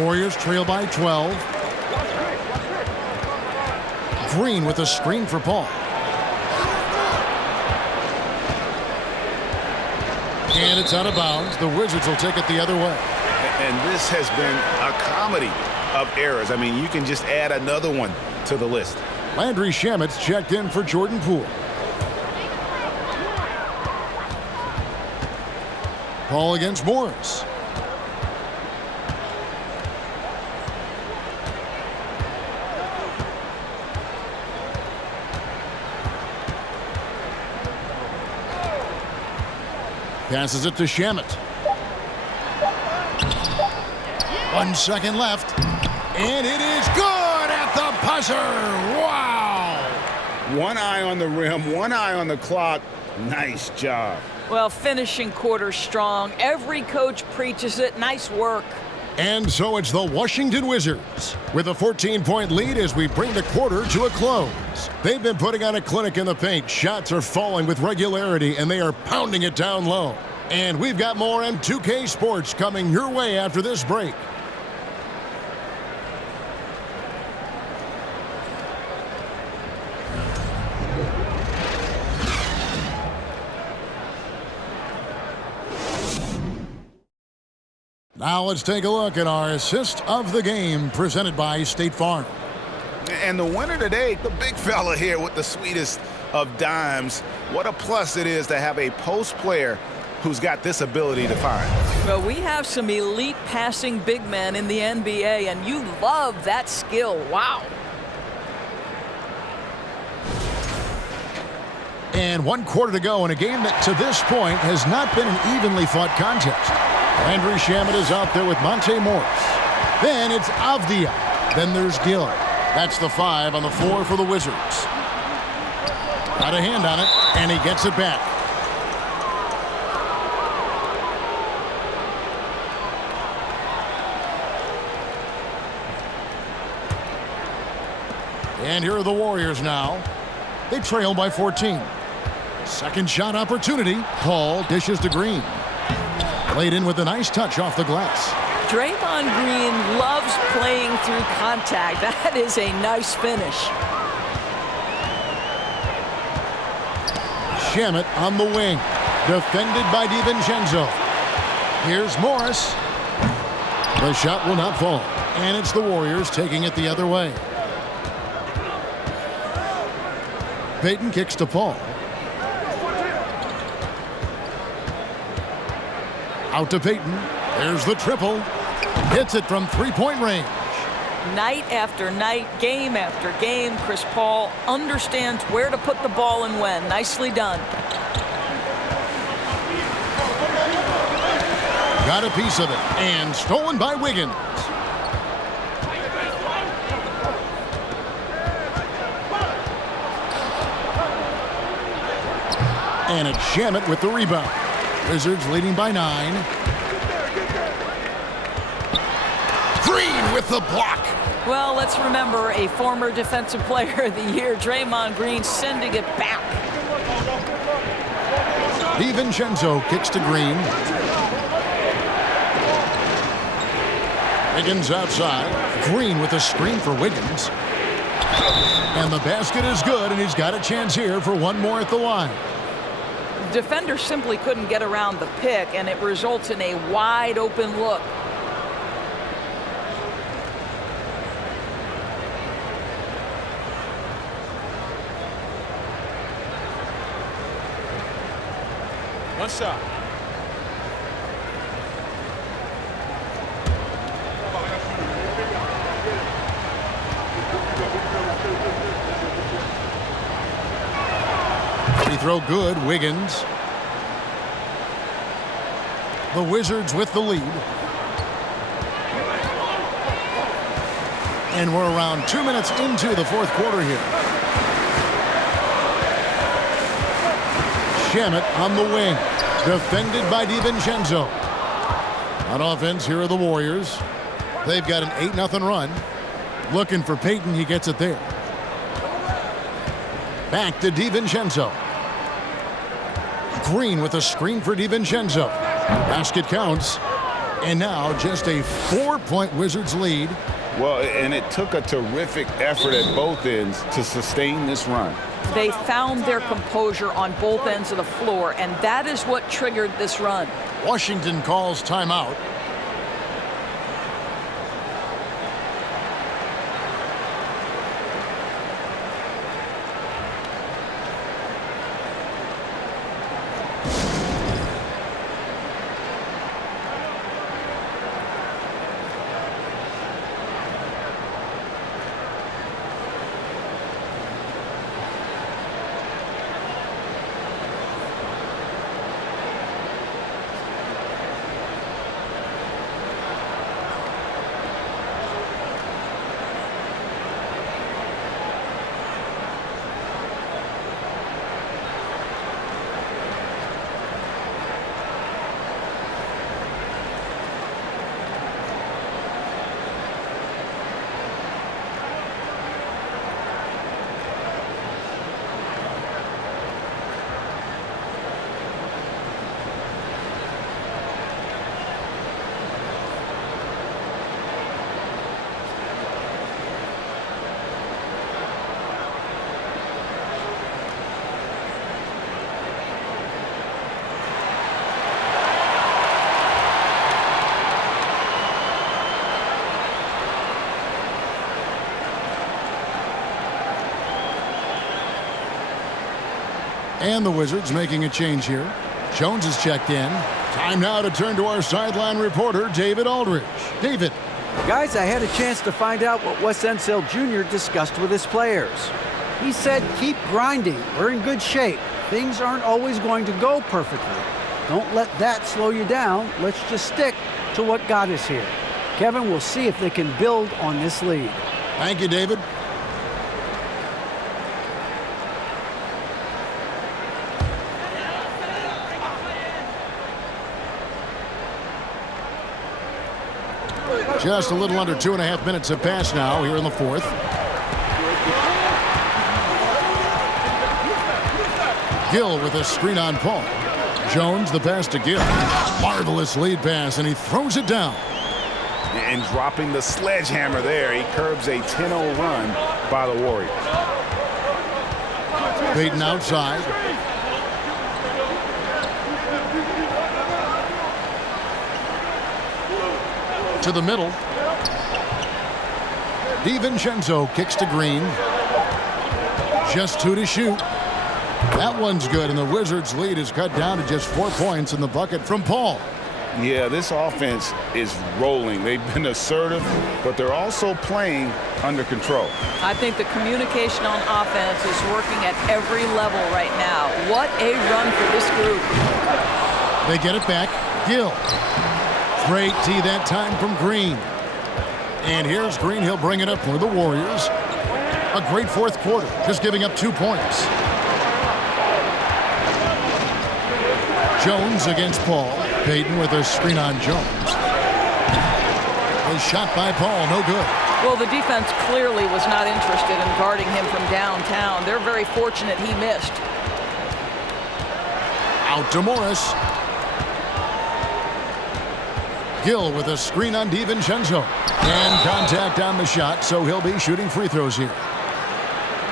Warriors trail by 12. Green with a screen for Paul. And it's out of bounds. The Wizards will take it the other way. And this has been a comedy of errors. I mean, you can just add another one to the list. Landry Shamet's checked in for Jordan Poole. Paul against Morris. Passes it to Shamet. 1 second left. And it is good at the buzzer. Wow. One eye on the rim, one eye on the clock. Nice job. Well, finishing quarter strong. Every coach preaches it. Nice work. And so it's the Washington Wizards with a 14-point lead as we bring the quarter to a close. They've been putting on a clinic in the paint. Shots are falling with regularity, and they are pounding it down low. And we've got more M2K Sports coming your way after this break. Now let's take a look at our assist of the game presented by State Farm. And the winner today, the big fella here with the sweetest of dimes. What a plus it is to have a post player who's got this ability to find. Well, we have some elite passing big men in the NBA, and you love that skill. Wow. And 1 quarter to go in a game that to this point has not been an evenly fought contest. Landry Shamet is out there with Monte Morris. Then it's Avdia. Then there's Gill. That's the 5 on the floor for the Wizards. Got a hand on it, and he gets it back. And here are the Warriors now. They trail by 14. Second shot opportunity. Paul dishes to Green. Played in with a nice touch off the glass. Draymond Green loves playing through contact. That is a nice finish. Shamet on the wing. Defended by DiVincenzo. Here's Morris. The shot will not fall. And it's the Warriors taking it the other way. Payton kicks to Paul. Out to Payton. There's the triple. Hits it from three-point range. Night after night, game after game, Chris Paul understands where to put the ball and when. Nicely done. Got a piece of it. And stolen by Wiggins. And it's Shamet with the rebound. Wizards leading by 9. Green with the block. Well, let's remember a former Defensive Player of the Year, Draymond Green, sending it back. DiVincenzo kicks to Green. Wiggins outside. Green with a screen for Wiggins. And the basket is good, and he's got a chance here for one more at the line. Defender simply couldn't get around the pick, and it results in a wide open look. One shot. Free throw good, Wiggins. The Wizards with the lead. And we're around 2 minutes into the fourth quarter here. Shamet on the wing. Defended by DiVincenzo. On offense, here are the Warriors. They've got an 8-0 run. Looking for Payton, he gets it there. Back to DiVincenzo. Green with a screen for DiVincenzo. Basket counts. And now just a 4-point Wizards lead. Well, and it took a terrific effort at both ends to sustain this run. They found their composure on both ends of the floor, and that is what triggered this run. Washington calls timeout. And the Wizards making a change here. Jones is checked in. Time now to turn to our sideline reporter, David Aldridge. David. Guys, I had a chance to find out what Wes Unseld Jr. discussed with his players. He said, keep grinding. We're in good shape. Things aren't always going to go perfectly. Don't let that slow you down. Let's just stick to what got us here. Kevin, we'll see if they can build on this lead. Thank you, David. Just a little under 2.5 minutes have passed now here in the fourth. Gill with a screen on Paul. Jones the pass to Gill. Marvelous lead pass, and he throws it down. And dropping the sledgehammer there, he curbs a 10-0 run by the Warriors. Payton outside. To the middle. DiVincenzo kicks to Green. Just 2 to shoot. That one's good, and the Wizards' lead is cut down to just 4 points in the bucket from Paul. Yeah, this offense is rolling. They've been assertive, but they're also playing under control. I think the communication on offense is working at every level right now. What a run for this group. They get it back. Gill. Great tee that time from Green. And here's Green. He'll bring it up for the Warriors. A great fourth quarter, just giving up 2 points. Jones against Paul. Payton with a screen on Jones. A shot by Paul, no good. Well, the defense clearly was not interested in guarding him from downtown. They're very fortunate he missed. Out to Morris. Gill with a screen on DiVincenzo. And contact on the shot, so he'll be shooting free throws here.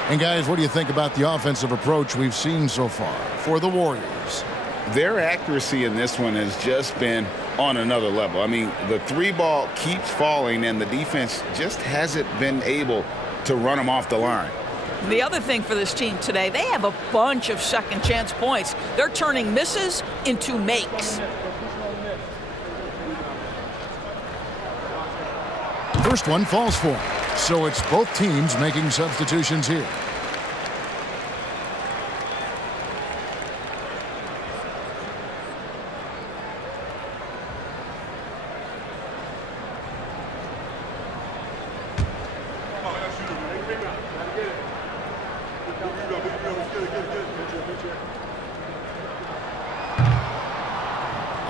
And guys, what do you think about the offensive approach we've seen so far for the Warriors? Their accuracy in this one has just been on another level. I mean, the 3-ball keeps falling, and the defense just hasn't been able to run them off the line. The other thing for this team today, they have a bunch of second chance points. They're turning misses into makes. First one falls for him. So it's both teams making substitutions here.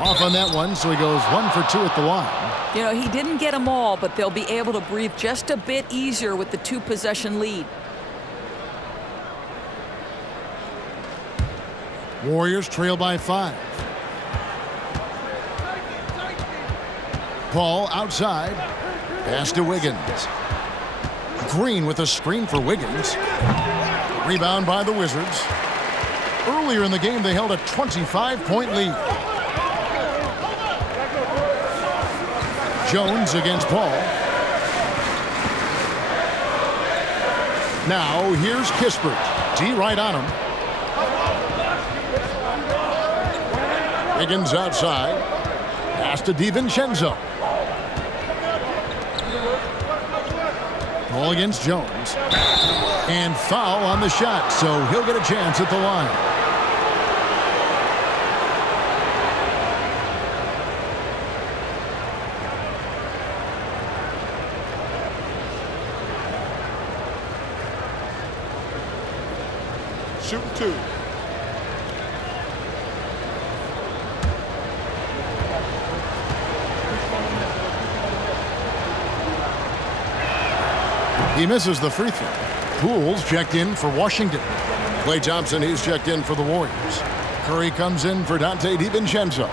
Off on that one, so he goes 1 for 2 at the line. You know, he didn't get them all, but they'll be able to breathe just a bit easier with the 2-possession lead. Warriors trail by 5. Paul outside. Pass to Wiggins. Green with a screen for Wiggins. Rebound by the Wizards. Earlier in the game, they held a 25-point lead. Jones against Paul. Now here's Kispert. D right on him. Wiggins outside. Pass to DiVincenzo. Paul against Jones. And foul on the shot, so he'll get a chance at the line. Shooting 2. He misses the free throw. Poole's checked in for Washington. Klay Thompson, he's checked in for the Warriors. Curry comes in for Dante DiVincenzo.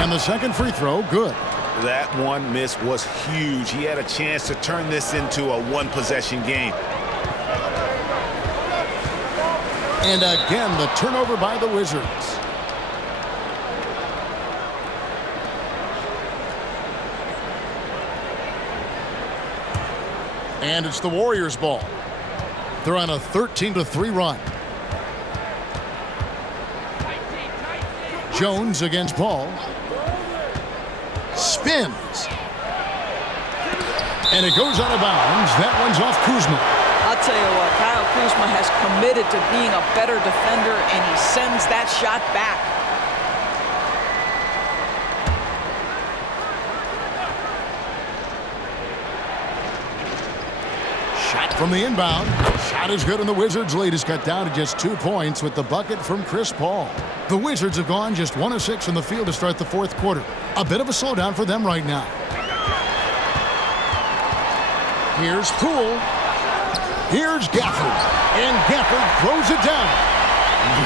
And the second free throw, good. That one miss was huge. He had a chance to turn this into a one-possession game. And again, the turnover by the Wizards. And it's the Warriors' ball. They're on a 13-3 run. Jones against Paul. Spins. And it goes out of bounds. That one's off Kuzma. I'll tell you what, Kyle Kuzma has committed to being a better defender, and he sends that shot back. Shot from the inbound. Shot is good, and the Wizards' lead is cut down to just 2 points with the bucket from Chris Paul. The Wizards have gone just 1 of 6 from the field to start the fourth quarter. A bit of a slowdown for them right now. Here's Poole. Here's Gafford. And Gafford throws it down.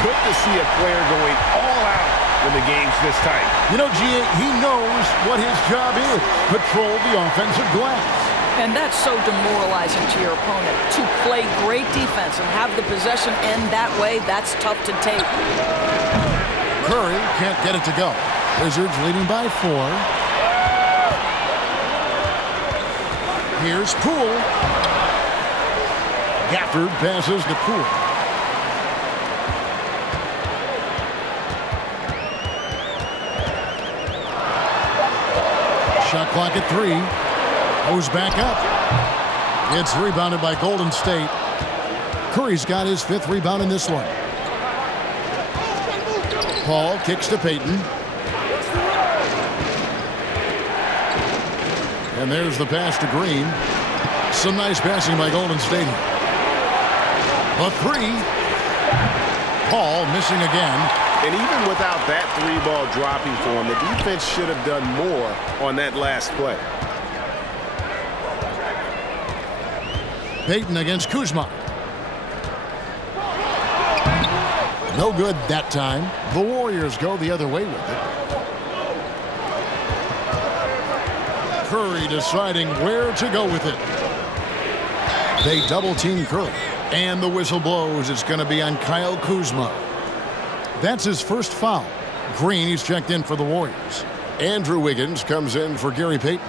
Good to see a player going all out when the game's this tight. You know, G.A., he knows what his job is. Patrol the offensive glass. And that's so demoralizing to your opponent. To play great defense and have the possession end that way, that's tough to take. Curry can't get it to go. Wizards leading by 4. Here's Poole. Gafford passes to Poole. Shot clock at 3. Goes back up. It's rebounded by Golden State. Curry's got his 5th rebound in this one. Paul kicks to Payton. And there's the pass to Green. Some nice passing by Golden State. A 3. Paul missing again. And even without that 3-ball dropping for him, the defense should have done more on that last play. Payton against Kuzma. No good that time. The Warriors go the other way with it. Curry deciding where to go with it. They double-team Curry. And the whistle blows. It's going to be on Kyle Kuzma. That's his first foul. Green, he's checked in for the Warriors. Andrew Wiggins comes in for Gary Payton.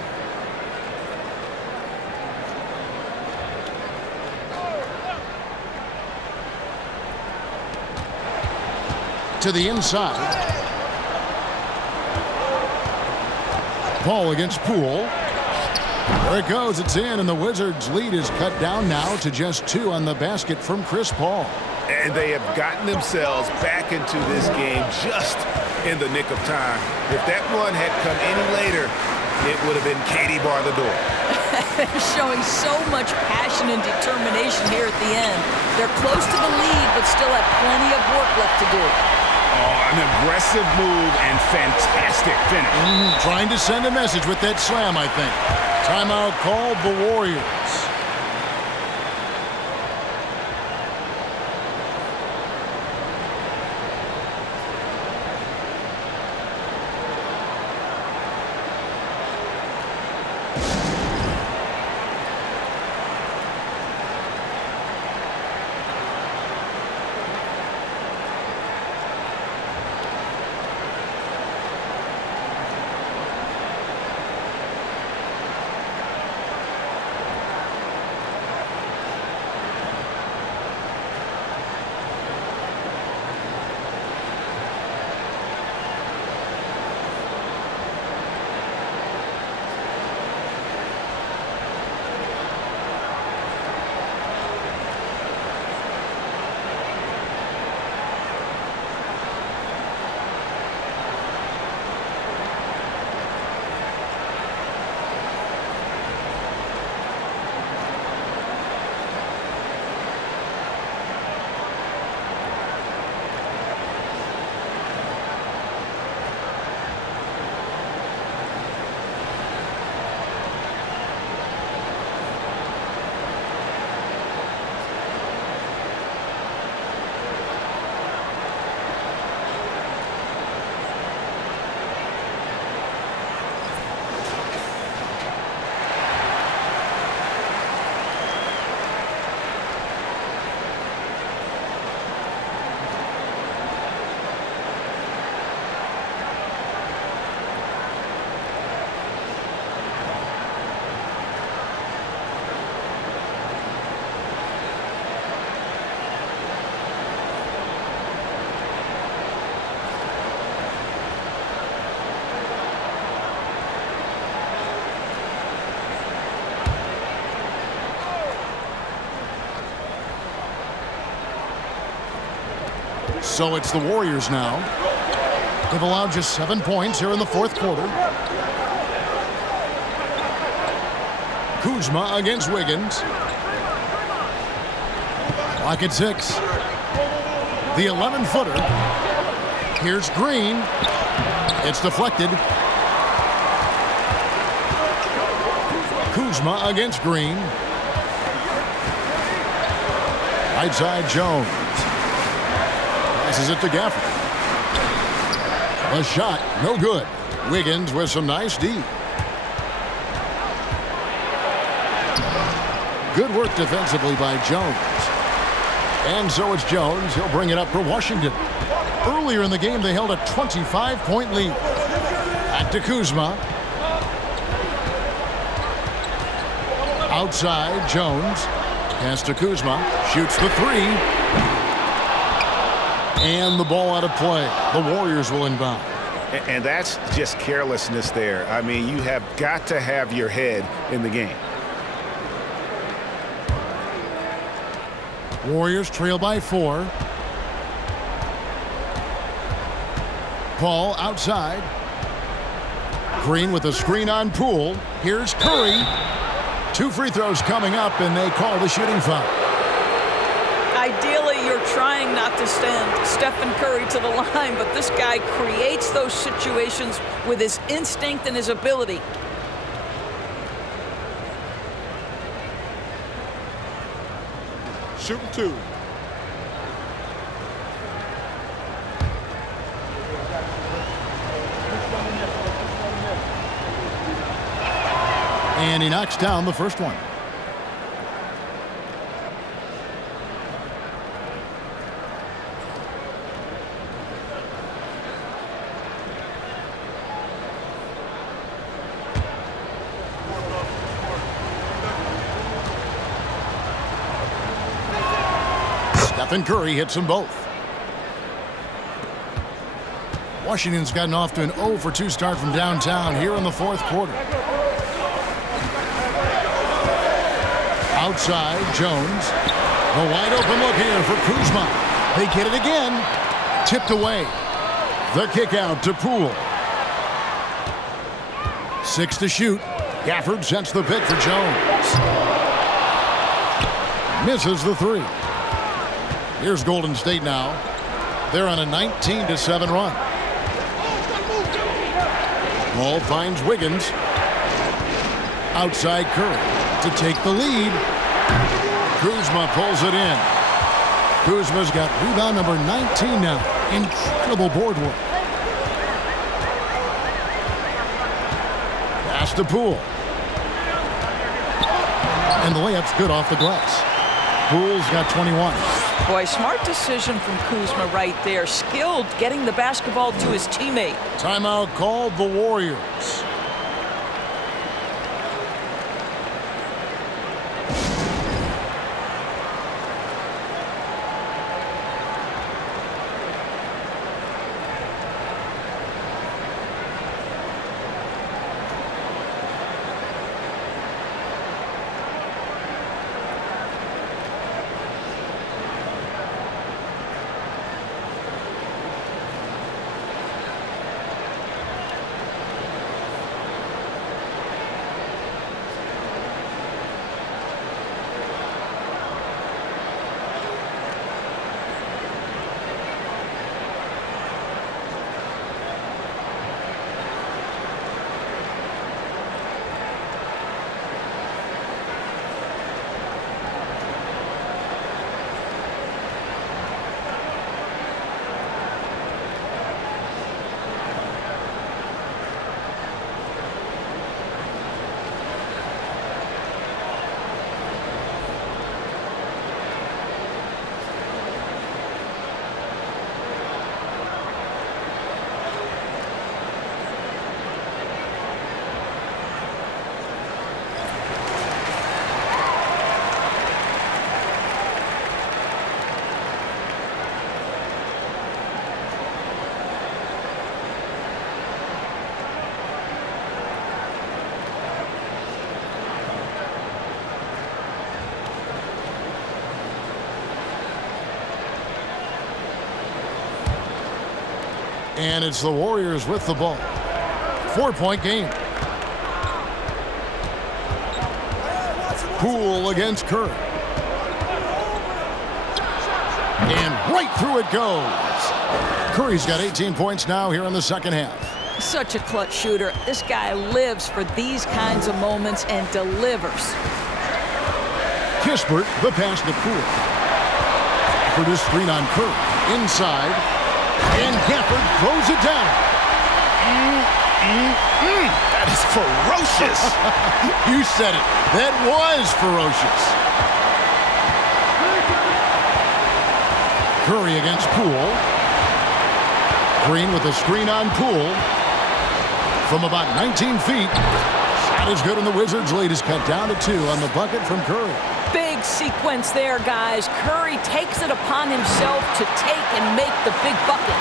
To the inside. Paul against Poole. There it goes. It's in, and the Wizards' lead is cut down now to just 2 on the basket from Chris Paul. And they have gotten themselves back into this game just in the nick of time. If that run had come any later, it would have been Katie bar the door. Showing so much passion and determination here at the end. They're close to the lead, but still have plenty of work left to do. Oh, an aggressive move and fantastic finish. Trying to send a message with that slam, I think. Timeout called the Warriors. So it's the Warriors now. They've allowed just 7 points here in the fourth quarter. Kuzma against Wiggins. Clock at 6. The 11-footer. Here's Green. It's deflected. Kuzma against Green. Right side Jones. Passes it to Gafford. A shot, no good. Wiggins with some nice D. Good work defensively by Jones. And so it's Jones. He'll bring it up for Washington. Earlier in the game, they held a 25-point lead. Back to Kuzma. Outside, Jones. Pass to Kuzma. Shoots the three. And the ball out of play. The Warriors will inbound. And that's just carelessness there. I mean, you have got to have your head in the game. Warriors trail by 4. Paul outside. Green with a screen on Poole. Here's Curry. 2 free throws coming up, and they call the shooting foul. Ideally, you're trying not to send Stephen Curry to the line, but this guy creates those situations with his instinct and his ability. Shooting 2. And he knocks down the first one. Stephen Curry hits them both. Washington's gotten off to an 0 for 2 start from downtown here in the fourth quarter. Outside, Jones. A wide open look here for Kuzma. They get it again. Tipped away. The kick out to Poole. 6 to shoot. Gafford sets the pick for Jones. Misses the 3. Here's Golden State now. They're on a 19-7 run. Ball finds Wiggins. Outside Curry to take the lead. Kuzma pulls it in. Kuzma's got rebound number 19 now. Incredible board work. Pass to Poole. And the layup's good off the glass. Poole's got 21. Boy, smart decision from Kuzma right there. Skilled getting the basketball to his teammate. Timeout called the Warriors. And it's the Warriors with the ball. 4-point game. Poole against Curry. And right through it goes. Curry's got 18 points now here in the second half. Such a clutch shooter. This guy lives for these kinds of moments and delivers. Kispert, the pass to Poole. For this screen on Curry. Inside. And Gafford throws it down. That is ferocious. You said it. That was ferocious. Curry against Poole. Green with a screen on Poole. From about 19 feet. Shot is good, and the Wizards' lead is cut down to 2 on the bucket from Curry. Big sequence there, guys. Curry takes it upon himself to take and make the big bucket.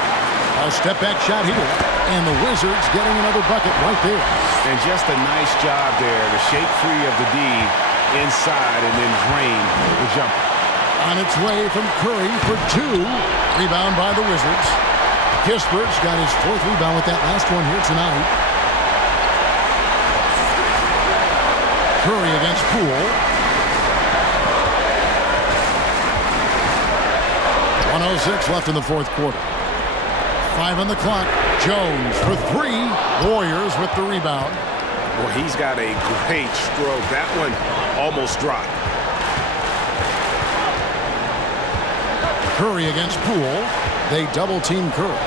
A step-back shot here, and the Wizards getting another bucket right there. And just a nice job there to shake free of the D inside and then drain the jumper. On its way from Curry for 2. Rebound by the Wizards. Kispert's got his 4th rebound with that last one here tonight. Curry against Poole. 1:06 left in the 4th quarter. 5 on the clock. Jones for 3. Warriors with the rebound. Well, he's got a great stroke. That one almost dropped. Curry against Poole. They double-team Curry.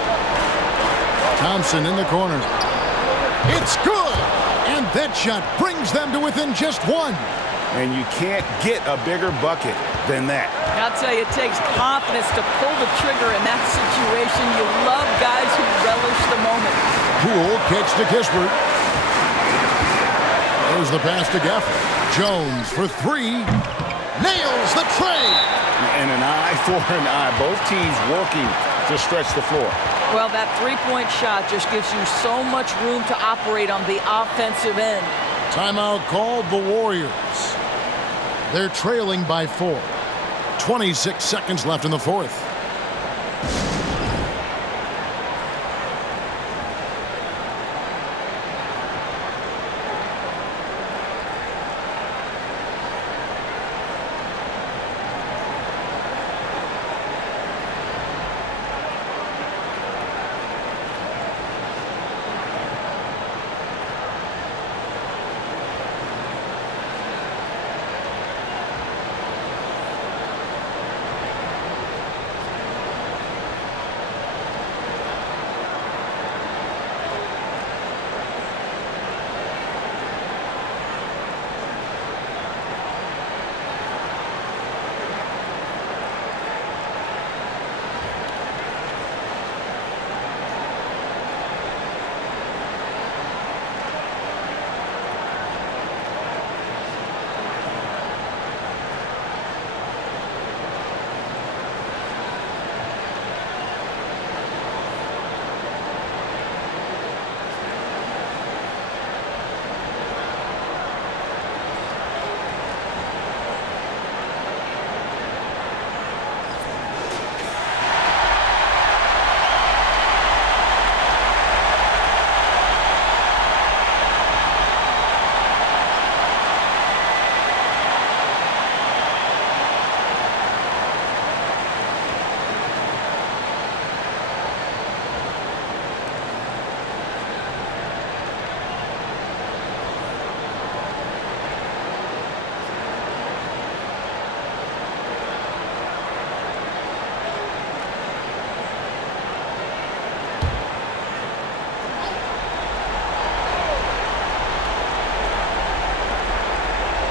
Thompson in the corner. It's good! And that shot brings them to within just 1. And you can't get a bigger bucket than that. I'll tell you, it takes confidence to pull the trigger in that situation. You love guys who relish the moment. Poole kicks to Kispert. There's the pass to Gafford. Jones for 3. Nails the tray. And an eye for an eye. Both teams working to stretch the floor. Well, that three-point shot just gives you so much room to operate on the offensive end. Timeout called the Warriors. They're trailing by 4. 26 seconds left in the 4th.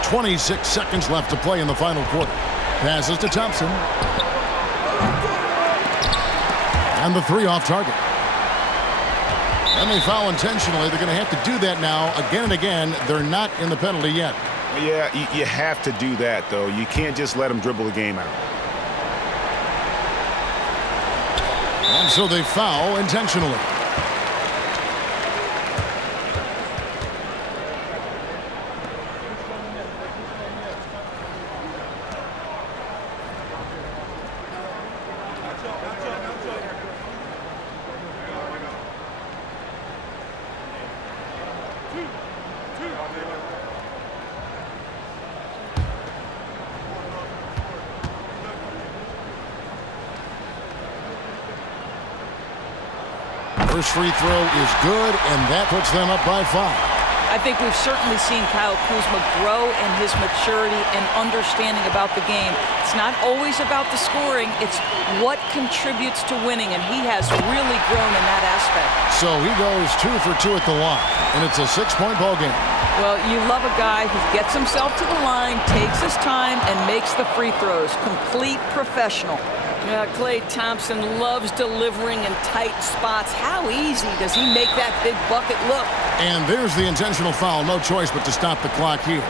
.26 seconds left to play in the final quarter. Passes to Thompson. And the 3 off target. And they foul intentionally. They're going to have to do that now again and again. They're not in the penalty yet. Yeah, you have to do that, though. You can't just let them dribble the game out. And so they foul intentionally. First free throw is good, and that puts them up by 5. I think we've certainly seen Kyle Kuzma grow in his maturity and understanding about the game. It's not always about the scoring, it's what contributes to winning, and he has really grown in that aspect. So he goes 2 for 2 at the line, and it's a 6-point ball game. Well, you love a guy who gets himself to the line, takes his time, and makes the free throws. Complete professional. Klay Thompson loves delivering in tight spots. How easy does he make that big bucket look? And there's the intentional foul. No choice but to stop the clock here.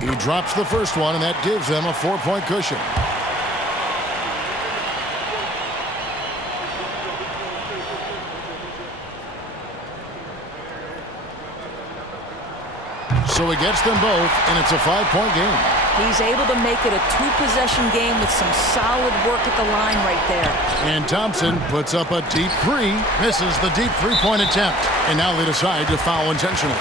He drops the first one, and that gives them a 4-point cushion. So he gets them both, and it's a 5-point game. He's able to make it a 2-possession game with some solid work at the line right there. And Thompson puts up a deep 3, misses the deep 3-point attempt, and now they decide to foul intentionally.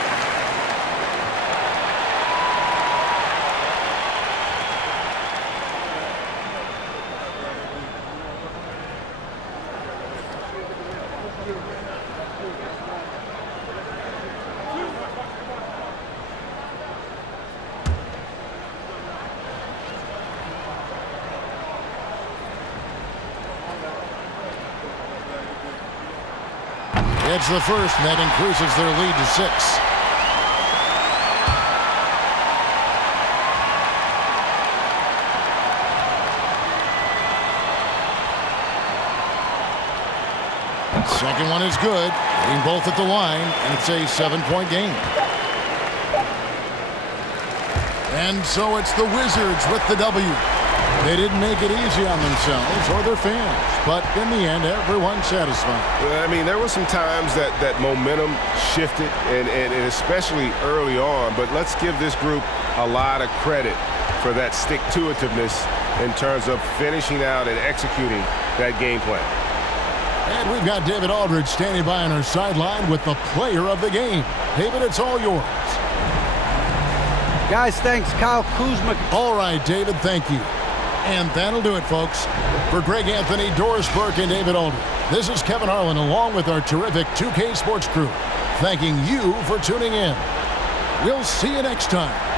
It's the first, and that increases their lead to 6. Second one is good, hitting both at the line, and it's a 7-point game. And so it's the Wizards with the W. They didn't make it easy on themselves or their fans, but in the end, everyone's satisfied. I mean, there were some times that momentum shifted, and especially early on, but let's give this group a lot of credit for that stick-to-itiveness in terms of finishing out and executing that game plan. And we've got David Aldridge standing by on our sideline with the player of the game. David, it's all yours. Guys, thanks. Kyle Kuzma. All right, David, thank you. And that'll do it, folks. For Greg Anthony, Doris Burke, and David Aldridge, this is Kevin Harlan along with our terrific 2K Sports crew, thanking you for tuning in. We'll see you next time.